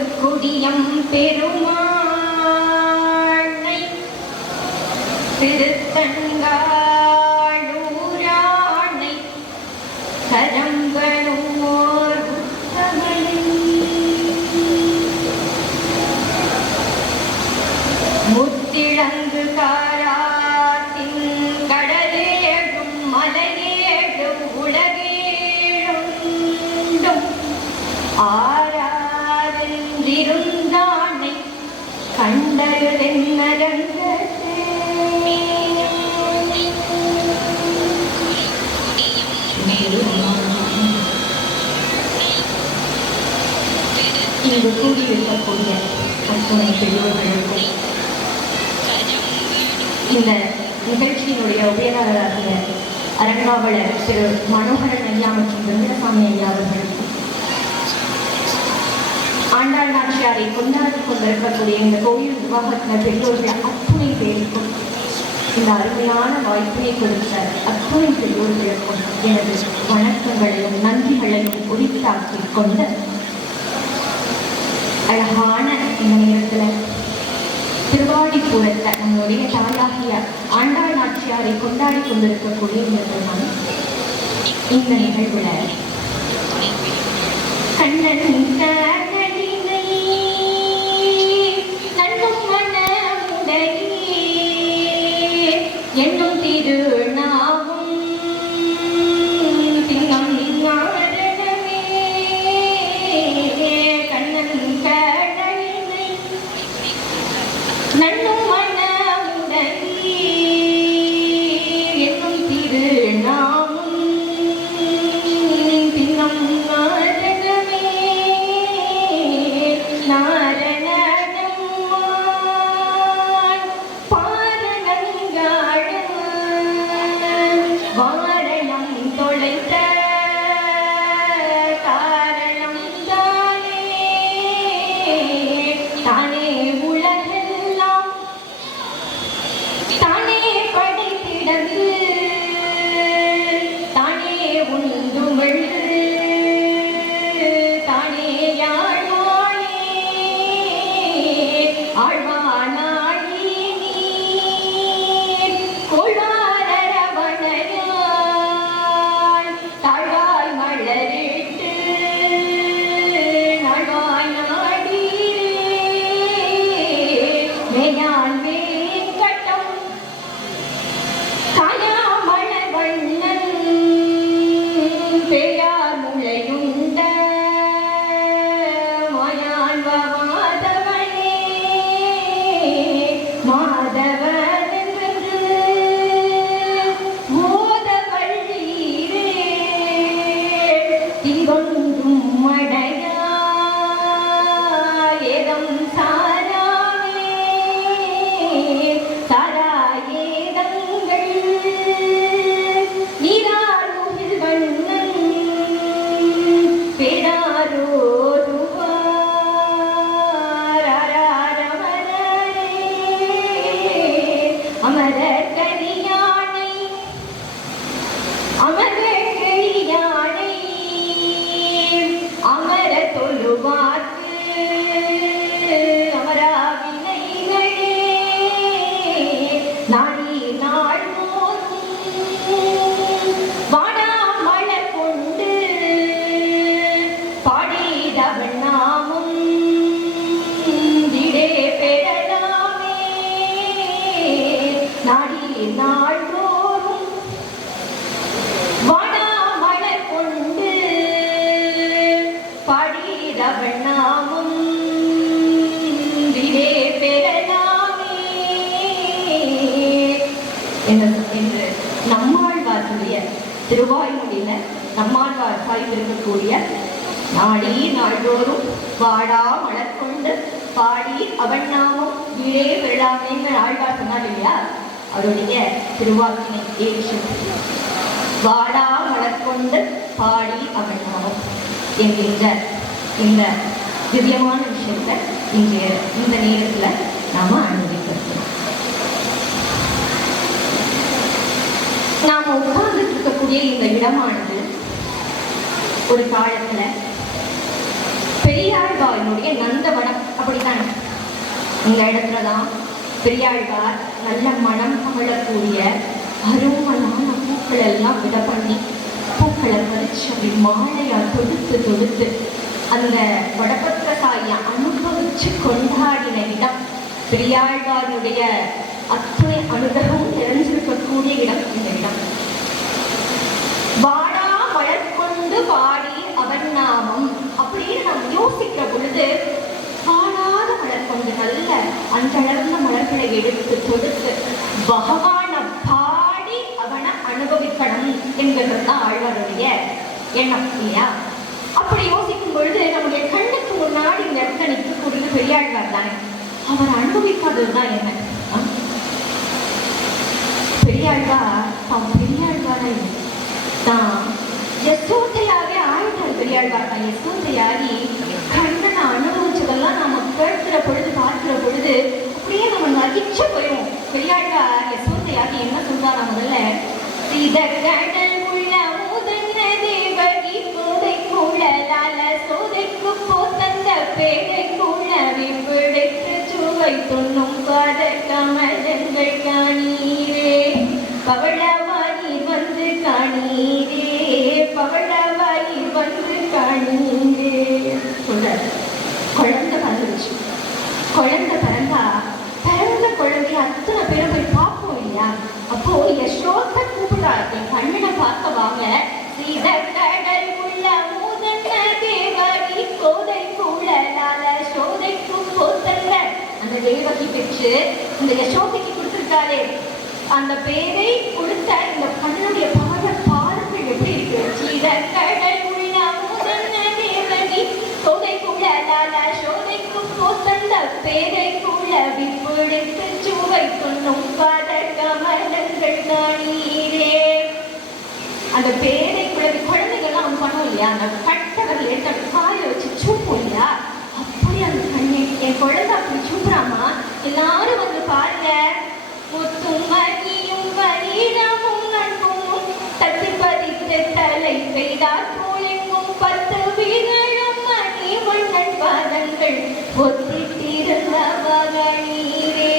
திருக்குடியம் பெருமானை திருத்தங்காளூரானை கரம்பனோர் முத்திழங்கு காராத்தின் கடலேழும் மலையேழும் உலகேழும் ஆராதென்றிருந்தானை கண்டதென்னரங்கத்தே. இங்கு கூடியிருக்கக்கூடிய அத்துணை பெரியவர்களுக்கும் இந்த நிகழ்ச்சியினுடைய உபயதாரராகிய அரங்காவலர் திரு மனோகரன் ஐயா மற்றும் வெங்கடசாமி ஐயா அவர்களுக்கும் ஆண்டாள் நாச்சியாரை கொண்டாடி கொண்டிருக்கக்கூடிய இந்த கோயில் நிர்வாகத்தினர் பெரியோர்கள் அத்துணை பேருக்கும் இந்த அருமையான வாய்ப்பினை கொடுத்த அத்துணை பெரியோர்களுக்கும் எனது வணக்கங்களையும் நன்றிகளையும் உரித்தாக்கிக் கொண்டு அழகான இந்த நேரத்தில் திருவாடிப்புறத்தை நம்மளுடைய தாயாகிய ஆண்டாள் நாச்சியாரை கொண்டாடி கொண்டிருக்கக்கூடிய இந்த நிகழ்வுல கண்ணன் என்னும் திருநாவும் திங்கம் நாரணமே கண்ணன் கடலினை நன்னும் மனமுடனே என்னும் திருநாவும் திங்கம் நாரணமே வாரணம் தொலைத்த காரணம் தானே தானே உலகெல்லாம் தானே படைத்திடந்து தானே உண்டுமிழ் தானே யாழ்வானே ஆழ்வானாழி நீர் கொள்வா நம்மாழ்வாருடைய திருவாய்மொழியில நம்மாழ்வார் சாய்ந்திருக்கக்கூடிய நாடி நாள்தோறும் வாடா மலர்கொண்டு பாடி அவன் நாமம் வீடே பெறலாமேன்னு ஆழ்வார் சொன்னார் இல்லையா, அவருடைய திருவாக்கினை ஏற்று வாடா மலர்கொண்டு பாடி அவன் நாமம் என்கின்ற இந்த திவ்யமான விஷயத்தை இன்றைய இந்த நேரத்துல நாம அனுபவிக்கிறோம். நாம உட்கார்ந்துட்டு இருக்கக்கூடிய இந்த இடமானது ஒரு காலத்துல பெரியாழ்வாருடைய நந்த அப்படித்தான் இந்த இடத்துலதான் பெரியாழ்வார் நல்ல மனம் கமழக்கூடிய அருமையான பூக்கள் எல்லாம் விட பண்ணி பூக்களை பறிச்சு அப்படி மாலையா தொடுத்து தொடுத்து அந்த வடபத்திர சாயை அனுபவிச்சு கொண்டாடின இடம் பெரியாழ்வாருடைய அத்தனை அனுகிரகம் தெரிஞ்சிருக்கக்கூடிய இடம் இந்த இடம். வாடா மலர்கொண்டு பாடி அவன் நாமம் அப்படின்னு நாம் யோசிக்கிற பொழுது வாடாத மலர் கொண்டு நல்ல அந்தளர்ந்த மலர்களை எடுத்து தொடுத்து பகவான பாடி அவனை அனுபவிக்கணும் என்கிறதுதான் ஆழ்வாருடைய எண்ணம் இல்லையா? அப்படி யோசிக்கும் பொழுது நம்முடைய கண்ணுக்கு முன்னாடி இந்த இடத்துல நிற்கக்கூடியது பெரியாழ்வார் தானே. அவர் அனுபவிக்காததுதான் என்ன? பெரியாழ்வார் தாம் பெரியாழ்வாரா தான் யசோதையாவே ஆயிட்டார். பெரியாழ்வார் தான் யசோதையாகி கண்ணனை அனுபவிச்சதெல்லாம் நம்ம கேட்கிற பொழுது பார்க்கிற பொழுது அப்படியே நம்ம நகிச்சு போயிடும். பெரியாழ்வார் யசோதையாகி என்ன சொல்றாரா? முதல்ல சிதகடல் உள்ள முதன்ன தேவகி கோதை கூழலால சோதைக்கு போத்தந்த பேரை கூழவி பிழைத்து சுவை துண்ணும் பாத கமலங்கள் காணீரே பவளவாணி வந்து காணீரே பவளவாணி வந்து காணீரே சொல்றாரு. குழந்தை பிறந்துச்சு. குழந்தை பிறந்தா பிறந்த குழந்தைய அத்தனை பேரும் போய் பார்ப்போம் இல்லையா? அப்போ யசோதை கூப்பிடுறா, என் கண்ணனை பார்க்க வாங்க. சீதக்கடல் உள்ள மூதன்ன தேவகி கோதை கூழலால சோதைக்கு போத்தல்ல அந்த தேவகி பெற்று இந்த யசோதைக்கு கொடுத்திருக்காளே அந்த பேரை கொடுத்த இந்த கண்ணுடைய பாடல்கள் எப்படி இருக்கு? சீதக்கடல் உள்ள மூதன்ன தேவகி கோதை கூழலால சோதைக்கு போத்தல்ல பேரை கூழவி பிழைத்து சுவை துண்ணும் பாத கமலங்கள் காணீரே. அந்த பேரை குழந்தைகள்லாம் அவங்க பண்ணுவோம் இல்லையா? அந்த கட்டவர்கள் எடுத்து காய வச்சு சூப்போம் இல்லையா? அப்படி அந்த கண்ணை என் குழந்தை அப்படி சூப்புறாமா. எல்லாரும் வந்து பாருங்க. முத்தும் மணியும் வரிடமும் நட்பும் தட்டி பதித்து தலை பெய்தார் போலெங்கும் 10 வீரழும் மணி வண்ணன் பாதங்கள் ஒத்திட்டிருந்தவ நீரே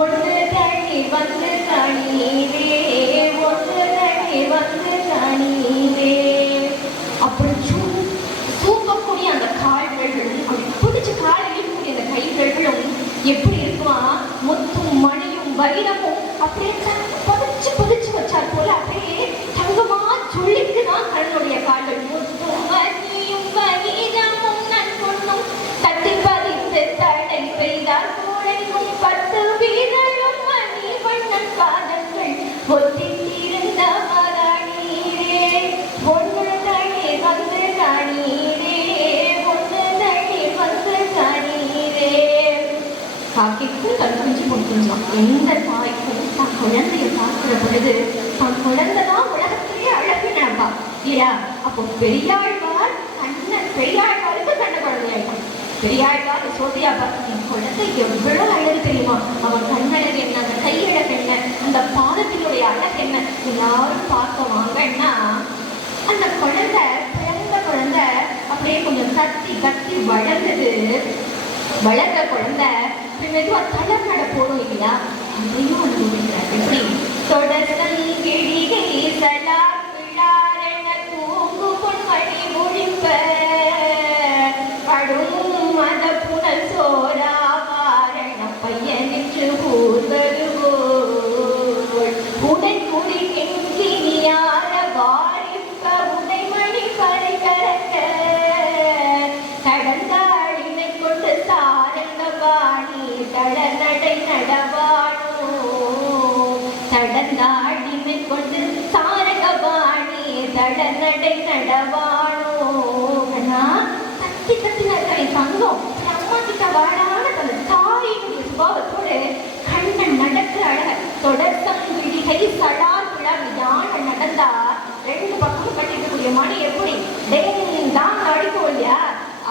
ஒன்று தண்ணீர் வந்து காணீரே ஒன்று தண்ணீர் வந்து காணீரே. அப்படி சூப்பக்கூடிய அந்த கால்களும் அப்படி பிடிச்ச காலில் இருக்கக்கூடிய அந்த கைகளும் எப்படி இருக்குமா? முத்தும் மணியும் வைரமும் அப்படியே பதிச்சு பதிச்சு வச்சார் போல அப்படியே தங்கமா சொல்லிட்டுதான் கண்ணுடைய கால்கள். முத்தும் மணியும் வைரமும் நன்கொண்ணும் தட்டி பதித்து தடை பெய்தார் போலெங்கும் 10 வீரழும் மணி வண்ணன் பாதங்கள் ஒத்திட்டிருந்த மகாணீரே ஒன்று தண்ணீர் வந்து காணீரே ஒன்று தண்ணீர் வந்து காணீரே. காக்கைக்கும் தன் குஞ்சு கொடுத்துருந்தான். எந்த தாய்க்கும் தான் குழந்தைய பார்க்கிற பொழுது தான் குழந்தைதான் உலகத்திலேயே அழகு நினைப்பா இல்லையா? அப்போ பெரியாழ்வார் கண்ணன் பெரியாழ்வாருக்கு கண்ண குழந்தையாயிட்டான். பெரியாழ்வார் யசோதையா பார்த்து என் குழந்தை எவ்வளவு அழகு தெரியுமா? அவன் கண்ணழகு என்ன, அந்த கையழகு என்ன, அந்த பாதத்தினுடைய அழகு என்ன, எல்லாரும் பார்க்க வாங்கன்னா அந்த குழந்தை பிறந்த குழந்தை அப்படியே கொஞ்சம் தத்தி கத்தி வளர்ந்தது. வளர்ந்த குழந்தை மெதுவா தளம் நட போடும் இல்லையா? அதையும் அனுபவிக்கிறார். எப்படி? தொடர்தல் கிழிகை சலார் விழாரென தூங்கு பொன்மணி முடிப்ப கடும் மத புனல் சோரா வாரண பையனின்று ஊர்வருவோள் உடன் குடி கிணியார வாரிப்ப உடைமணி படை கரக்க கடந்தாழினை கொண்டு சாரங்க வாணி தடநடை நடவானோ தடந்தாழினை கொண்டு சாரங்க வாணி தடநடை நடவானோ. தட்டி தட்டி நடக்கிற தங்கம் அம்மா கிட்ட வாழான தன் தாயினுடைய சுபாவத்தோடு கண்ணன் நடக்கிற அழக தொடர்ந்தங்கிழிகை சடார் விழா யான நடந்தா 2 பக்கமும் கட்டிருக்கக்கூடிய மணி எப்படி தான் அடிக்கும் இல்லையா?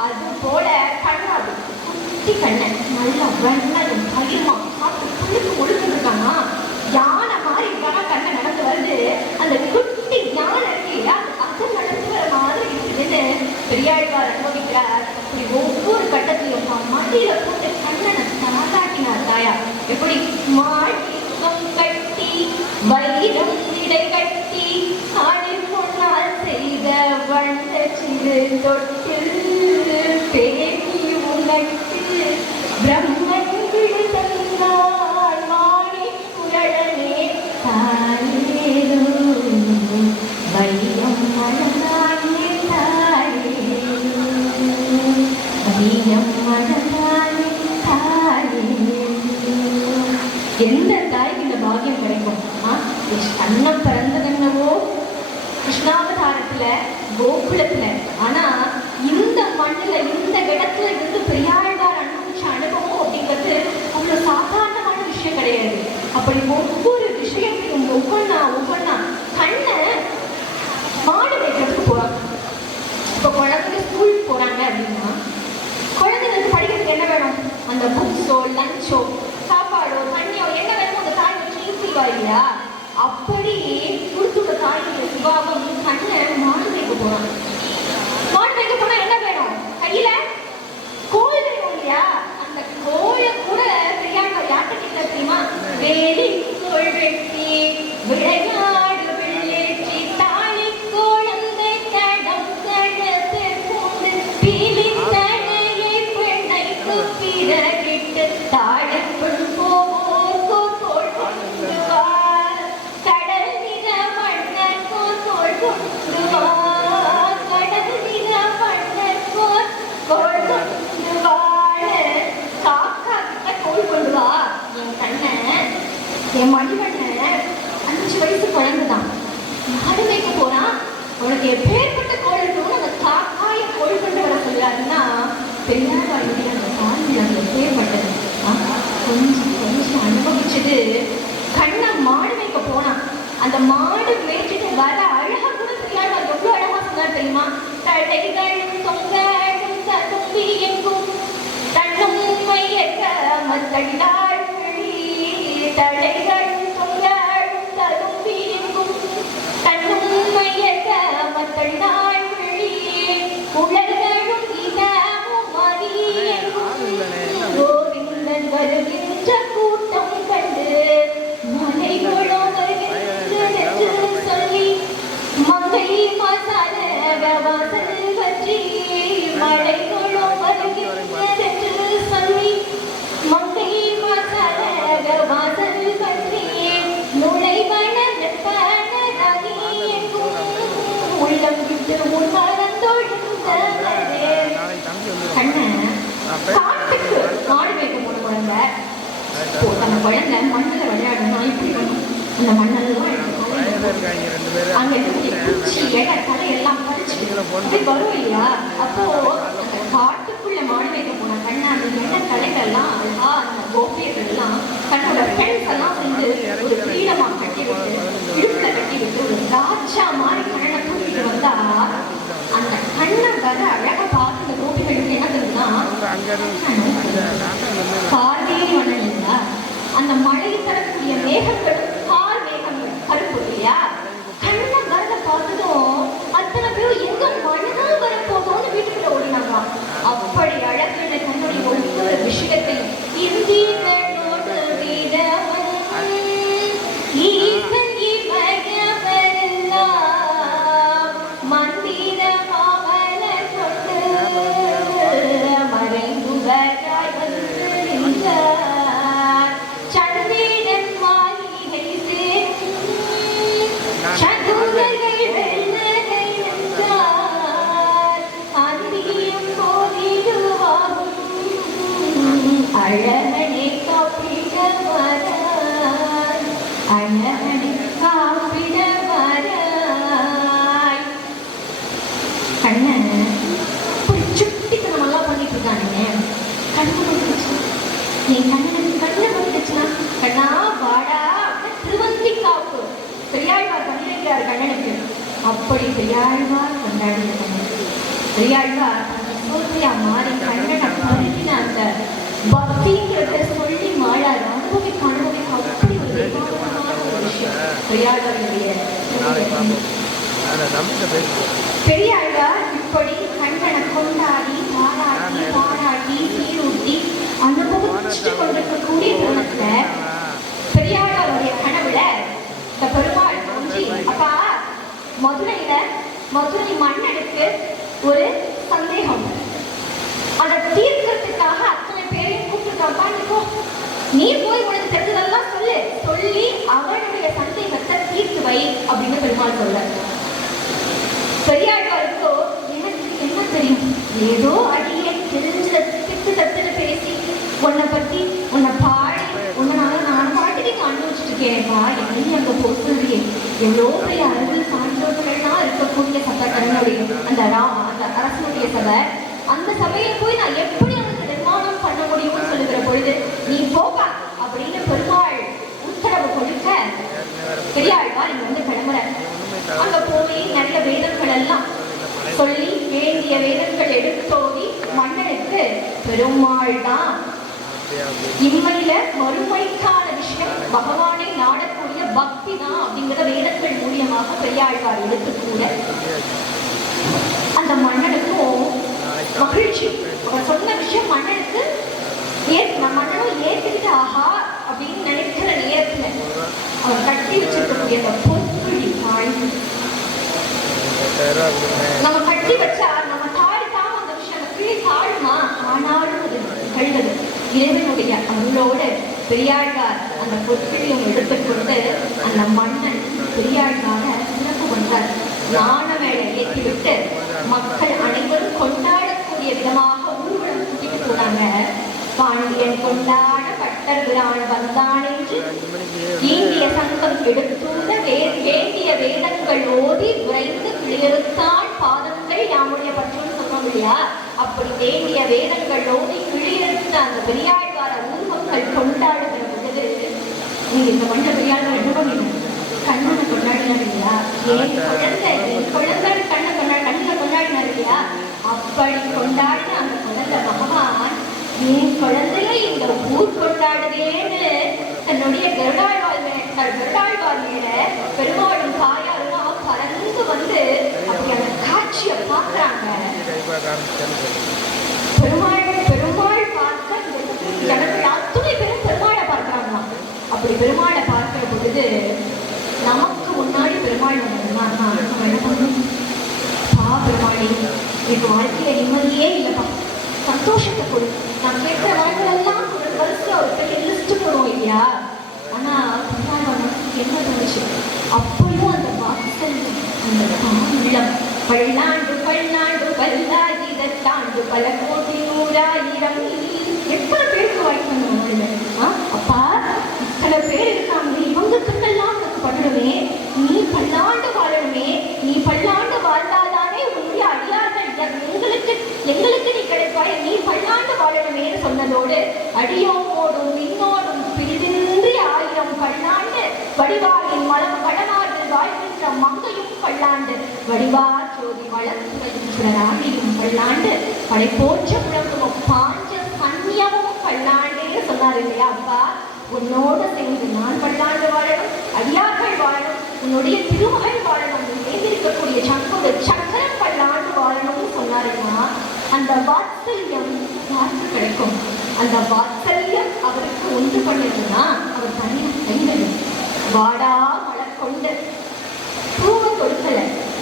அது போல கண்ணாது குட்டி கண்ணன் நல்லா வெள்ளம் கையுமா சாப்பிட்டு புழுக்கு முழுக்கு இருக்காமா யானை மாதிரி இருக்காங்க. கண்ணை நடந்து வருது. அந்த குட்டி யானை இருக்கு இல்லையா? அது நடந்து வர மாதிரி இருக்குதுன்னு பெரியாழ்வார் அனுபவிக்கிறார். இப்படி ஒவ்வொரு கட்டத்திலும் மடியில கோகுலத்துல. ஆனா இந்த மண்ணுல இந்த இடத்துல இருந்து பெரியாழ்வார் அனுபவிச்ச அனுபவம் அப்படிங்கிறது அவ்வளவு சாதாரணமான விஷயம் கிடையாது. அப்படி ஒவ்வொரு விஷயத்தையும் ஒவ்வொன்னா கண்ணை மாடு வைக்கிறதுக்கு போறாங்க. இப்ப குழந்தைங்க ஸ்கூலுக்கு போறாங்க அப்படின்னா குழந்தைங்களுக்கு படிக்கிறதுக்கு என்ன வேணும்? அந்த புக்ஸோ லஞ்சோ சாப்பாடோ தண்ணியோ என்ன வேணுமோ அந்த தாய் வச்சு ஈஸிவா இல்லையா? அப்படி கொடுத்துள்ள தாயுடைய சுபாவம் கண்ணை மாடு வைக்க போறாங்க. மாடு வைக்க போனா என்ன வேணும்? கையில கோல் வேணும் இல்லையா? அந்த கோலை கூட தெரியாம யார்கிட்ட கிட்ட தெரியுமா? வேலி கோல் வெட்டி விளையாடு வெள்ளேற்றி தாலி குழந்தை தடம் தடத்து பூண்டு பீலி தடையை பெண்ணைக்கு பிறகிட்டு தாழப்படும் போவோர்க்கோ தோல் கொண்டு வா கடல் நிற மன்னர்க்கோ தோல் கொண்டு வா கடல் நிற மன்னர்க்கோ தோல் கொண்டு வாழ காக்கா கிட்ட தோல் கொண்டு வா. என் கண்ணை என் மணிவண்ண 5 வயசு குழந்தைதான் மாடு வைக்க போறான். உனக்கு எப்பேற்பட்ட கோல் இருக்கணும் அந்த காக்காய கோல் கொண்டு வர சொல்றாருன்னா பெரியார் வாழ்க்கையில அந்த காலில் அந்த எப்பேற்பட்டது கொஞ்சம் அனுபவிச்சுட்டு கண்ணை மாடு வைக்க போனான். அந்த மாடு மேய்ச்சிட்டு வர அழகா கூட பெரியார் எவ்வளவு அழகா சொன்னார் தெரியுமா? தடைகள் தொங்கடும் ததும்பி எங்கும் தன்னும் மையக்க மத்தடிதாள் தடைகள் தொங்கடும் ததும்பி எங்கும் தன்னும் மையக்க மத்தடிதாள் உலகளும் இதமும் அறியெங்கும் கோவிந்தன் வருகின்ற கூட்டம் கண்டு மலைகளோ வருகின்ற சொல்லி மங்கை மசால வாசல் பற்றி மலைகளோ வருகின்ற சொல்லி மங்கை மசால வாசல் பற்றி நுழைவன நட்பனதாகி எங்கும் உள்ளம் விட்டு உள்மறந்தொழிந்தவரே. கண்ணன் காட்டுக்கு மாடு வைக்க போன குழந்தை அந்த குழந்தை மண்ணில் விளையாடணும். இப்படி பண்ணும் அந்த மண்ணெல்லாம் அங்க குச்சி இலை தலையெல்லாம் பறிச்சு அப்படி வரும் இல்லையா? அப்போ அந்த காட்டுக்குள்ள மாடு வைக்க போன கண்ணா அந்த எண்ணெய் தலைகள்லாம் அழகா அந்த கோபியர்கள் எல்லாம் தன்னோட ஃப்ரெண்ட்ஸ் எல்லாம் வந்து ஒரு கிரீடமா கட்டி விட்டு இடுப்புல கட்டி விட்டு ஒரு ராஜா மாதிரி கண்ணனை தூக்கிட்டு வந்தா அந்த கண்ணை வர அழகா பார்த்து இந்த கோபிகளுக்கு என்ன தெரியுதுன்னா கார்த்திகை மணல் இல்லையா? அந்த மழை தரக்கூடிய மேகங்கள் கார் மேகங்கள் கருப்பு இல்லையா? கண்ணை வரத பார்த்ததும் அத்தனை பேரும் எங்க மழைதான் வரப்போதோன்னு வீட்டுக்குள்ள ஓடினாங்க. அப்படி அழகுள்ள தன்னுடைய ஒவ்வொரு விஷயத்தையும் இந்தியோடு வீரவன் ஈசன் இமயவரெல்லாம் மந்திர மாமல கொண்டு மறைந்துவராய் வந்து நின்றார் சந்திரன் மாளிகை சேர்க்கும் சதுரர்கள் வெள்ளகை நின்றார் அந்தியும் போதிடுவாகும் அழகனே காப்பிட வராய் அழகனே காப்பிட வராய். கண்ணன் இப்படி சுட்டித்தனமெல்லாம் பண்ணிட்டு இருக்கானுங்க. கண்ணு வந்துச்சு என் கண்ணனுக்கு கண்ணு வந்துச்சுன்னா கண்ணா வாடா திருவந்திக்காவுக்கு பெரியாழ்வார் பண்ணி வைக்கிறார் கண்ணனுக்கு. அப்படி பெரியாழ்வார் கொண்டாடிய கண்ணன் பெரியாழ்வார் அந்த சோதியா மாறி கண்ணனை பருகின அந்த பக்திங்கிறத சொல்லி மாறாரு. அனுபவிக்க அப்படி ஒரு விவாதமான ஒரு விஷயம் பெரியாழ்வாருடைய. பெரியாழ்வார் இப்படி கண்ணனை கொண்டாடி பாராட்டி சீரூட்டி அனுபவிச்சுட்டு கொண்டிருக்கக்கூடிய தருணத்துல பெரியாழ்வாருடைய கனவுல இந்த பெருமாள் தோன்றி அப்பா மதுரை மன்னனுக்கு ஒரு சந்தேகம் அதை தீர்க்கிறதுக்காக அத்தனை பேரையும் கூப்பிட்டு நீ போய் உனக்கு தெரிஞ்சதெல்லாம் சொல்லி அவனுடைய சந்தேகத்தை தீர்த்து வை அப்படின்னு பெருமாள் சொல்ல. பெரியாழ்வாருக்கோ எனக்கு என்ன தெரியும்? ஏதோ அடியே தெரிஞ்சத திட்டு தட்டுன்னு பேசி உன்னை பத்தி உன்னை பாடி உன்னால நான் பாட்டுக்கு அனுபவிச்சுட்டு இருக்கேன்ப்பா. என்னையும் அங்க பொறுத்தது எவ்வளோ பெரிய அறிவு சான்றோர்கள்லாம் இருக்கக்கூடிய சபை தன்னுடைய அந்த அரசனுடைய சபை. அந்த சபையை போய் நான் எப்படி அவனுக்கு நிர்மாணம் பண்ண முடியும்னு சொல்லுகிற பொழுது, நீ போகா அப்படின்னு பெருமாள் உத்தரவு கொடுக்க பெரியாழ்வார் இங்க வந்து கிளம்புற. அங்க போய் நிறைய வேதங்கள் எல்லாம் சொல்லி வேண்டிய வேதங்கள் எடுத்தோதி மன்னனுக்கு பெருமாள் தான் இம்மையில மறுமைக்கான விஷயம் பகவானை நாடக்கூடிய பக்தி தான் அப்படிங்கிற வேதங்கள் மூலியமாக பெரியாழ்வார் எடுத்து கூட அந்த மன்னனுக்கும் மகிழ்ச்சி. அவர் சொன்ன விஷயம் மன்னனுக்கு மன்னனும் ஏற்றுக்கிட்டு ஆஹா அப்படின்னு நினைக்கிற நேரத்துல அவர் கட்டி வச்சிருக்கக்கூடிய அந்த பொற்குழி தாழ்வு நம்ம கட்டி வச்சா நம்ம தாழ்த்தாம அந்த விஷயம் அந்த கிளி தாழ்மா ஆனாலும் அது கழுதது இறைவனுடைய அருளோட பெரியாழ்வார் அந்த பொற்கிழியும் எடுத்துக்கொண்டு அந்த மன்னன் பெரியாழ்வார சிறப்பு பண்றார். ஞான வேலை ஏற்றிவிட்டு மக்கள் அனைவரும் கொண்டாடக்கூடிய விதமாக ஊர்வலம் கூட்டிட்டு போனாங்க. பாண்டியன் கொண்டாட பட்டர் பிரான் வந்தான் என்று ஈண்டிய சங்கம் எடுத்துள்ள வேண்டிய வேதங்கள் ஓதி விரைந்து கிளியறுத்தான் பாதங்கள் யாமுடைய பற்றுன்னு சொல்றோம் இல்லையா? அப்படி வேண்டிய வேதங்கள் ஓதி கிளியறுத்த அந்த பெரியாழ்வார ஊர் மக்கள் கொண்டாடுகிற பொழுது நீங்க இந்த மண்ட பெரியாழ்வார் என்ன பண்ணீங்க? கண்ணனை கொண்டாடினார் இல்லையா? என் குழந்தை கண்ணனை கொண்டாடினார் இல்லையா? அப்படி கொண்டாடின அந்த குழந்தை பகவான் என் குழந்தைய இந்த ஊர் கொண்டாடுதேன்னு தன்னுடைய கருடாழ்வார் மேல பெருமாளும் தாயாருமா பறந்து வந்து அப்படி அந்த காட்சியை பார்க்கறாங்க. பெருமாள் பார்க்க ஜனங்கள் அத்துணை பேரும் பெருமாளை பார்க்கறாங்களாம். அப்படி பெருமாளை பார்க்கிற பொழுது நமக்கு முன்னாடி பெருமாள் வந்திருந்தாருன்னா நம்ம என்ன பண்ணணும்? பெருமாளே எனக்கு வாழ்க்கையில நிம்மதியே இல்லைப்பா, சந்தோஷத்தை கொடு, நான் கேட்கிற வாழ்க்கையெல்லாம் வரிசை ஒரு பெரிய லிஸ்ட் போடுவோம் இல்லையா? ஆனா என்ன தோணுச்சு? அப்பயும் அந்த வாசல் அந்த உள்ளம் பல்லாண்டு பல்லாண்டு பல்லாயிரத்தாண்டு பல கோடி 100,000 எத்தனை பேருக்கு வாய்ப்பு? அப்பா இத்தனை பேர் இருக்காங்க, இவங்களுக்கெல்லாம் உனக்கு பண்ணணுமே, நீ பல்லாண்டு வாழணுமே, நீ பல்லாண்டு வாழ்ந்தால்தானே உன்னுடைய அடியார்கள் எங்களுக்கு நீ கிடைப்பாய், நீ பல்லாண்டு வாழணுமேன்னு சொன்னதோடு அடியோமோடும் மின்னோடும் பிரிதின்றி 1000 பல்லாண்டு வடிவாயின் மலம் வடமாறில் வாழ்கின்ற மங்கையும் பல்லாண்டு வடிவா ஜோதி வளர்கின்ற ராணியும் பல்லாண்டு படை போற்ற முழங்கும் பாஞ்ச சன்னியமும் பல்லாண்டேன்னு சொன்னார் இல்லையா? அப்பா உன்னோடு சேர்ந்து நான் பல்லாண்டு வாழணும், அடியார்கள் வாழணும், உன்னுடைய திருமகள் வாழணும், சேர்ந்திருக்கக்கூடிய சங்கோட சக்கரம் பல்லாண்டு வாழணும்னு சொன்னாருன்னா அந்த வாத்சல்யம் யாருக்கு கிடைக்கும்? அந்த வாத்சல்யம் அவருக்கு ஒன்று பண்ணதுன்னா அவர் தனியாக கைகள் வாடா மலர் கொண்டு பூவை கொடுக்கல,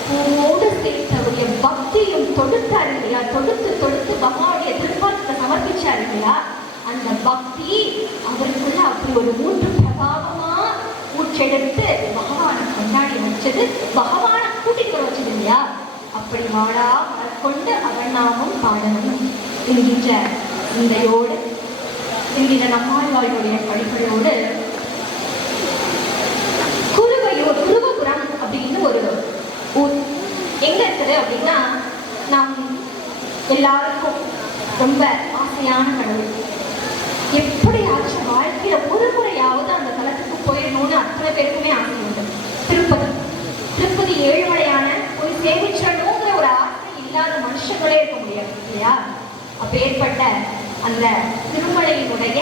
பூவோடு சேர்த்தவருடைய பக்தியும் தொடுத்தார் இல்லையா? தொடுத்து பகவானுடைய திருப்பாதத்தை சமர்ப்பிச்சார் இல்லையா? அந்த பக்தி அவருக்குள்ள அப்படி ஒரு மூன்று பிரபாவமா ஊற்றெடுத்து பகவானை கொண்டாடி வச்சது, பகவானை கூட்டிட்டு வச்சது இல்லையா? அப்படி வாழா கொண்டு அவன் நாமும் பாடணும் என்கின்ற சிந்தையோடு என்கின்ற நம்மாழ்வாளுடைய படிப்படையோடு குருவபுரம் அப்படின்னு ஒரு ஊர் எங்க இருக்குது அப்படின்னா, நாம் எல்லாருக்கும் ரொம்ப ஆசையான கடவுள். எப்படியாச்சும் வாழ்க்கையில ஒரு முறையாவது அந்த தலத்துக்கு போயிடணும்னு அத்தனை பேருக்குமே ஆசை உண்டு. திருப்பதி ஏழுமலையான போய் சேமிச்சணுங்கிற ஒரு ஆசை இல்லாத மனுஷங்களே இருக்க முடியாது இல்லையா? அப்ப ஏற்பட்ட அந்த திருமலையினுடைய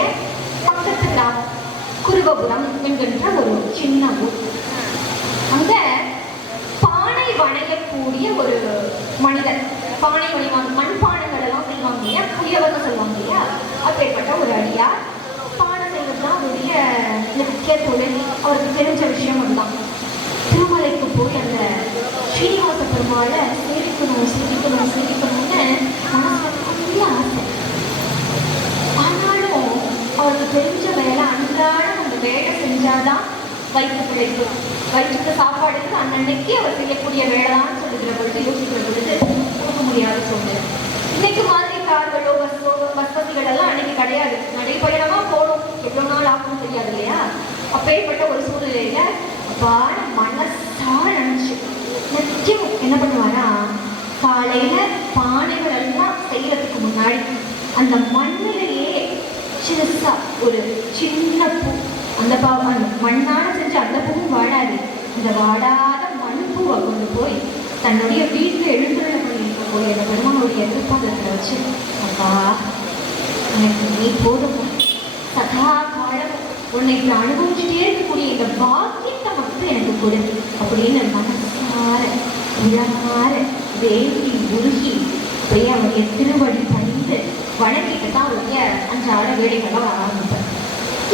பக்கத்து கிராமம் குருவபுரம் என்கின்ற ஒரு சின்ன ஊர். அங்க பானை வணையக்கூடிய ஒரு மனிதர், பானை வணிவாங்க, மண்பானைகள் எல்லாம் செய்வாங்க இல்லையா, புயவர்னு சொல்லுவாங்க இல்லையா? அப்பேற்பட்ட ஒரு அடியார் பானை செய்வதுதான் அவருடைய முக்கிய தொழில். அவருக்கு தெரிஞ்ச விஷயம் அதுதான். திருமலைக்கு போய் அந்த ஸ்ரீனிவாச பெருமாளை சேவிக்கணும்னு மனசுல ஆசை. ஆனாலும் அவருக்கு தெரிஞ்ச வேலை அன்றாடம் அந்த வேலை செஞ்சாதான் வயிற்று பிழைப்பு, வயிற்றுக்கு சாப்பாடுக்கு அன்னன்னைக்கு அவர் செய்யக்கூடிய வேலைதான் சொல்லுகிற பொழுது யோசிக்கிற பொழுது போக முடியாத சூழ்நிலை. இன்னைக்கு மாதிரி கார்களோ வசதிகள் எல்லாம் அன்னைக்கு கிடையாது. நடைபயணமா போகணும், எவ்வளவு நாள் ஆகும் தெரியாது இல்லையா? அப்பேற்பட்ட ஒரு சூழ்நிலையில அப்பா மனசார நினைச்சு நிச்சயம் என்ன பண்ணுவாரா, காலையில பானைகள் எல்லாம் செய்யறதுக்கு முன்னாடி அந்த மண்ணிலேயே சிறுசா ஒரு சின்ன பூ, அந்த மண்ணால செஞ்சு அந்த பூவும் வாடாது, இந்த வாடாத மண் பூவை கொண்டு போய் தன்னுடைய வீட்டில் எழுந்துள்ள பண்ணியிருக்கக்கூடிய அந்த பெருமானுடைய எதிர்பார்க்கத்தை வச்சு, அப்பா எனக்கு நீ போதும், சதா காலம் உன்னை இப்படி அனுபவிச்சுட்டே இருக்கக்கூடிய இந்த பாக்கியத்தை மட்டும் எனக்கு கொடு அப்படின்னு மனசார இளமாற வேண்டி உருகி அப்படியே அவருடைய திருவடி பணிந்து வணங்கிட்டு தான் அவருடைய அன்றாட வேலைகள்லாம் ஆரம்பிப்பார்.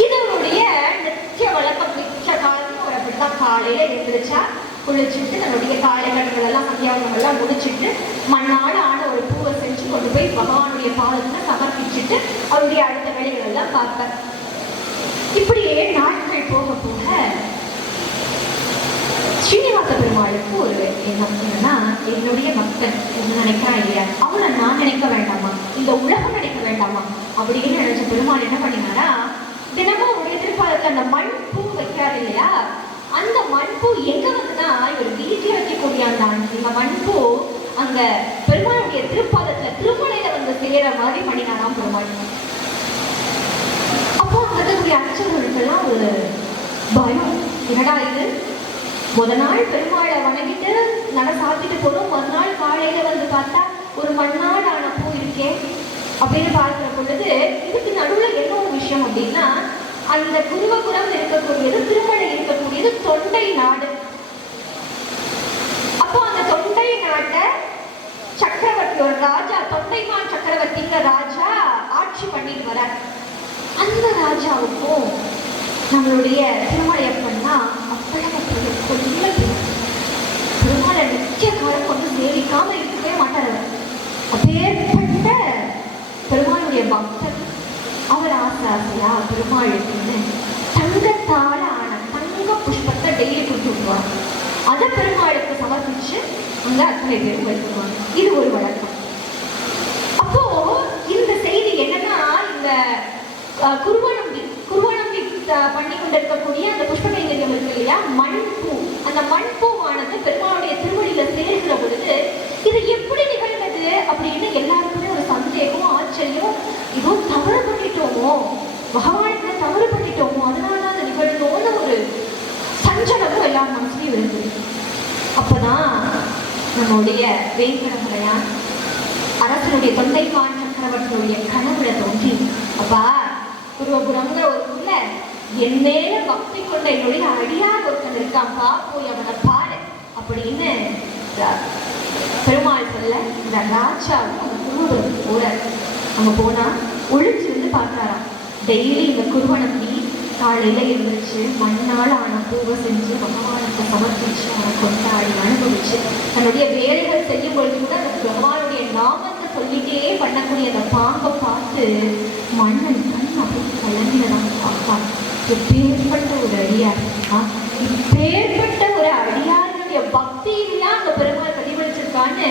இது அவருடைய நித்திய வழக்கம். மிச்ச காலமும் அவர் அப்படித்தான் காலையில எழுந்திரிச்சா குளிச்சுட்டு தன்னுடைய காலை கடன்கள் எல்லாம் சந்தியாவனம் எல்லாம் முடிச்சுட்டு மண்ணால் ஆன ஒரு பூவை செஞ்சு கொண்டு போய் பகவானுடைய பாதத்துல சமர்ப்பிச்சுட்டு அவருடைய அடுத்த வேலைகள் எல்லாம் பார்ப்பார். இப்படியே நாட்கள் போக போக ஸ்ரீனிவாச பெருமாளுக்கு ஒரு எண்ணம் என்னன்னா, என்னுடைய பக்தன் என்ன நினைக்கிறான் இல்லையா, அவனை நான் நினைக்க வேண்டாமா, இந்த உலகம் நினைக்க வேண்டாமா அப்படின்னு நினைச்ச பெருமாள் என்ன பண்ணினாரா, தினமும் அவருடைய திருப்பாதத்துல அந்த மண் பூ வைக்கிறாரு இல்லையா, அந்த மண்பூ எங்க வந்துன்னா இவர் வீட்டில் வைக்கக்கூடிய அந்த மண்பூ அங்க பெருமாளுடைய திருப்பாதத்துல திருமலையில வந்து சேர மாதிரி பண்ணினாராம் பெருமாள். அப்போ அங்க இருக்கக்கூடிய அர்ச்சகர்களுக்கெல்லாம் ஒரு பயம், என்னடா இது, முத நாள் பெருமாளை வணங்கிட்டு நட சாத்திட்டு போறோம், மறுநாள் காலையில வந்து பார்த்தா ஒரு மண்ணால் ஆன பூ இருக்கே அப்படின்னு பார்க்கிற பொழுது இதுக்கு நடுவுல என்ன ஒரு விஷயம் அப்படின்னா, அந்த குருவபுரம் இருக்கக்கூடியது, திருமலை இருக்கக்கூடியது தொண்டை நாடு. அப்போ அந்த தொண்டை நாட்டை சக்கரவர்த்தி, ஒரு ராஜா, தொண்டைமான் சக்கரவர்த்திங்கிற ராஜா ஆட்சி பண்ணிட்டு வர, அந்த ராஜாவுக்கும் நம்மளுடைய திருமலையப்பன்னா அவ்வளவு கொள்ள பெருமாளை நிச்சய காலம் கொண்டு சேவிக்காம இருக்கவே மாட்டார். அப்பேற்பட்ட பெருமாளுடைய பக்தர் அவர் ஆசையா பெருமாளுக்குன்னு தங்கத்தால ஆன தங்க புஷ்பத்தை டெய்லி கொடுத்து விடுவாங்க. அதை பெருமாளுக்கு சமர்ப்பிச்சு அங்க அத்தனை பேரும் வைக்குவாங்க. இது ஒரு வழக்கம். அப்போ இந்த செய்தி என்னன்னா, இந்த குருவநம்பி பண்ணி கொண்டிருக்கக்கூடிய அந்த புஷ்ப கைங்கரியம் இருக்கு இல்லையா, மண்பூ, அந்த மண்பூவானது பெருமாளுடைய திருவடியில சேர்க்கிற பொழுது இது எப்படி நிகழ்ந்தது அப்படின்னு எல்லாருக்குமே ஒரு சந்தேகம், ஆச்சரியம், இதோ தவறு பண்ணிட்டோமோ, பகவானுக்கு தவறு பண்ணிட்டோமோ, அதனாலதான் அது நிகழ்ந்தோன்னு ஒரு சஞ்சலமும் எல்லா மனசுலையும் இருந்தது. அப்பதான் நம்முடைய வேங்கடமலையான் அரசனுடைய தொண்டைமான் சக்கரவர்த்தியுடைய கனவுல தோன்றி, அப்பா குருவபுரம்ங்கிற ஒரு ஊர்ல என் மேல பக்தி கொண்ட என்னுடைய அடியார் ஒருத்தன் இருக்கான்பா, போய் அவனை பாரு அப்படின்னு பெருமாள் சொல்ல, இந்த ராஜாவும் அந்த குருவபுரம் போறார். அங்க போனா ஒழிச்சிருந்து பார்த்தாராம். டெய்லி இந்த குருவநம்பி காலையில இருந்துச்சு மண்ணால் ஆன பூவை செஞ்சு பகவானுக்கு சமர்ப்பிச்சு அவனை கொண்டாடி அனுபவிச்சு தன்னுடைய வேலைகள் செய்யும் பொழுது கூட அந்த பகவானுடைய நாமத்தை சொல்லிட்டே பண்ணக்கூடிய அந்த பாம்பை பார்த்து மன்னன் கண் அப்படி கலங்கினதான் பார்ப்பான். இப்பேற்பட்ட ஒரு அடியார், இப்பேற்பட்ட ஒரு அடியாருடைய பக்தியிலாம் அந்த பெருமாள் பிரதிபலிச்சிருக்கான்னு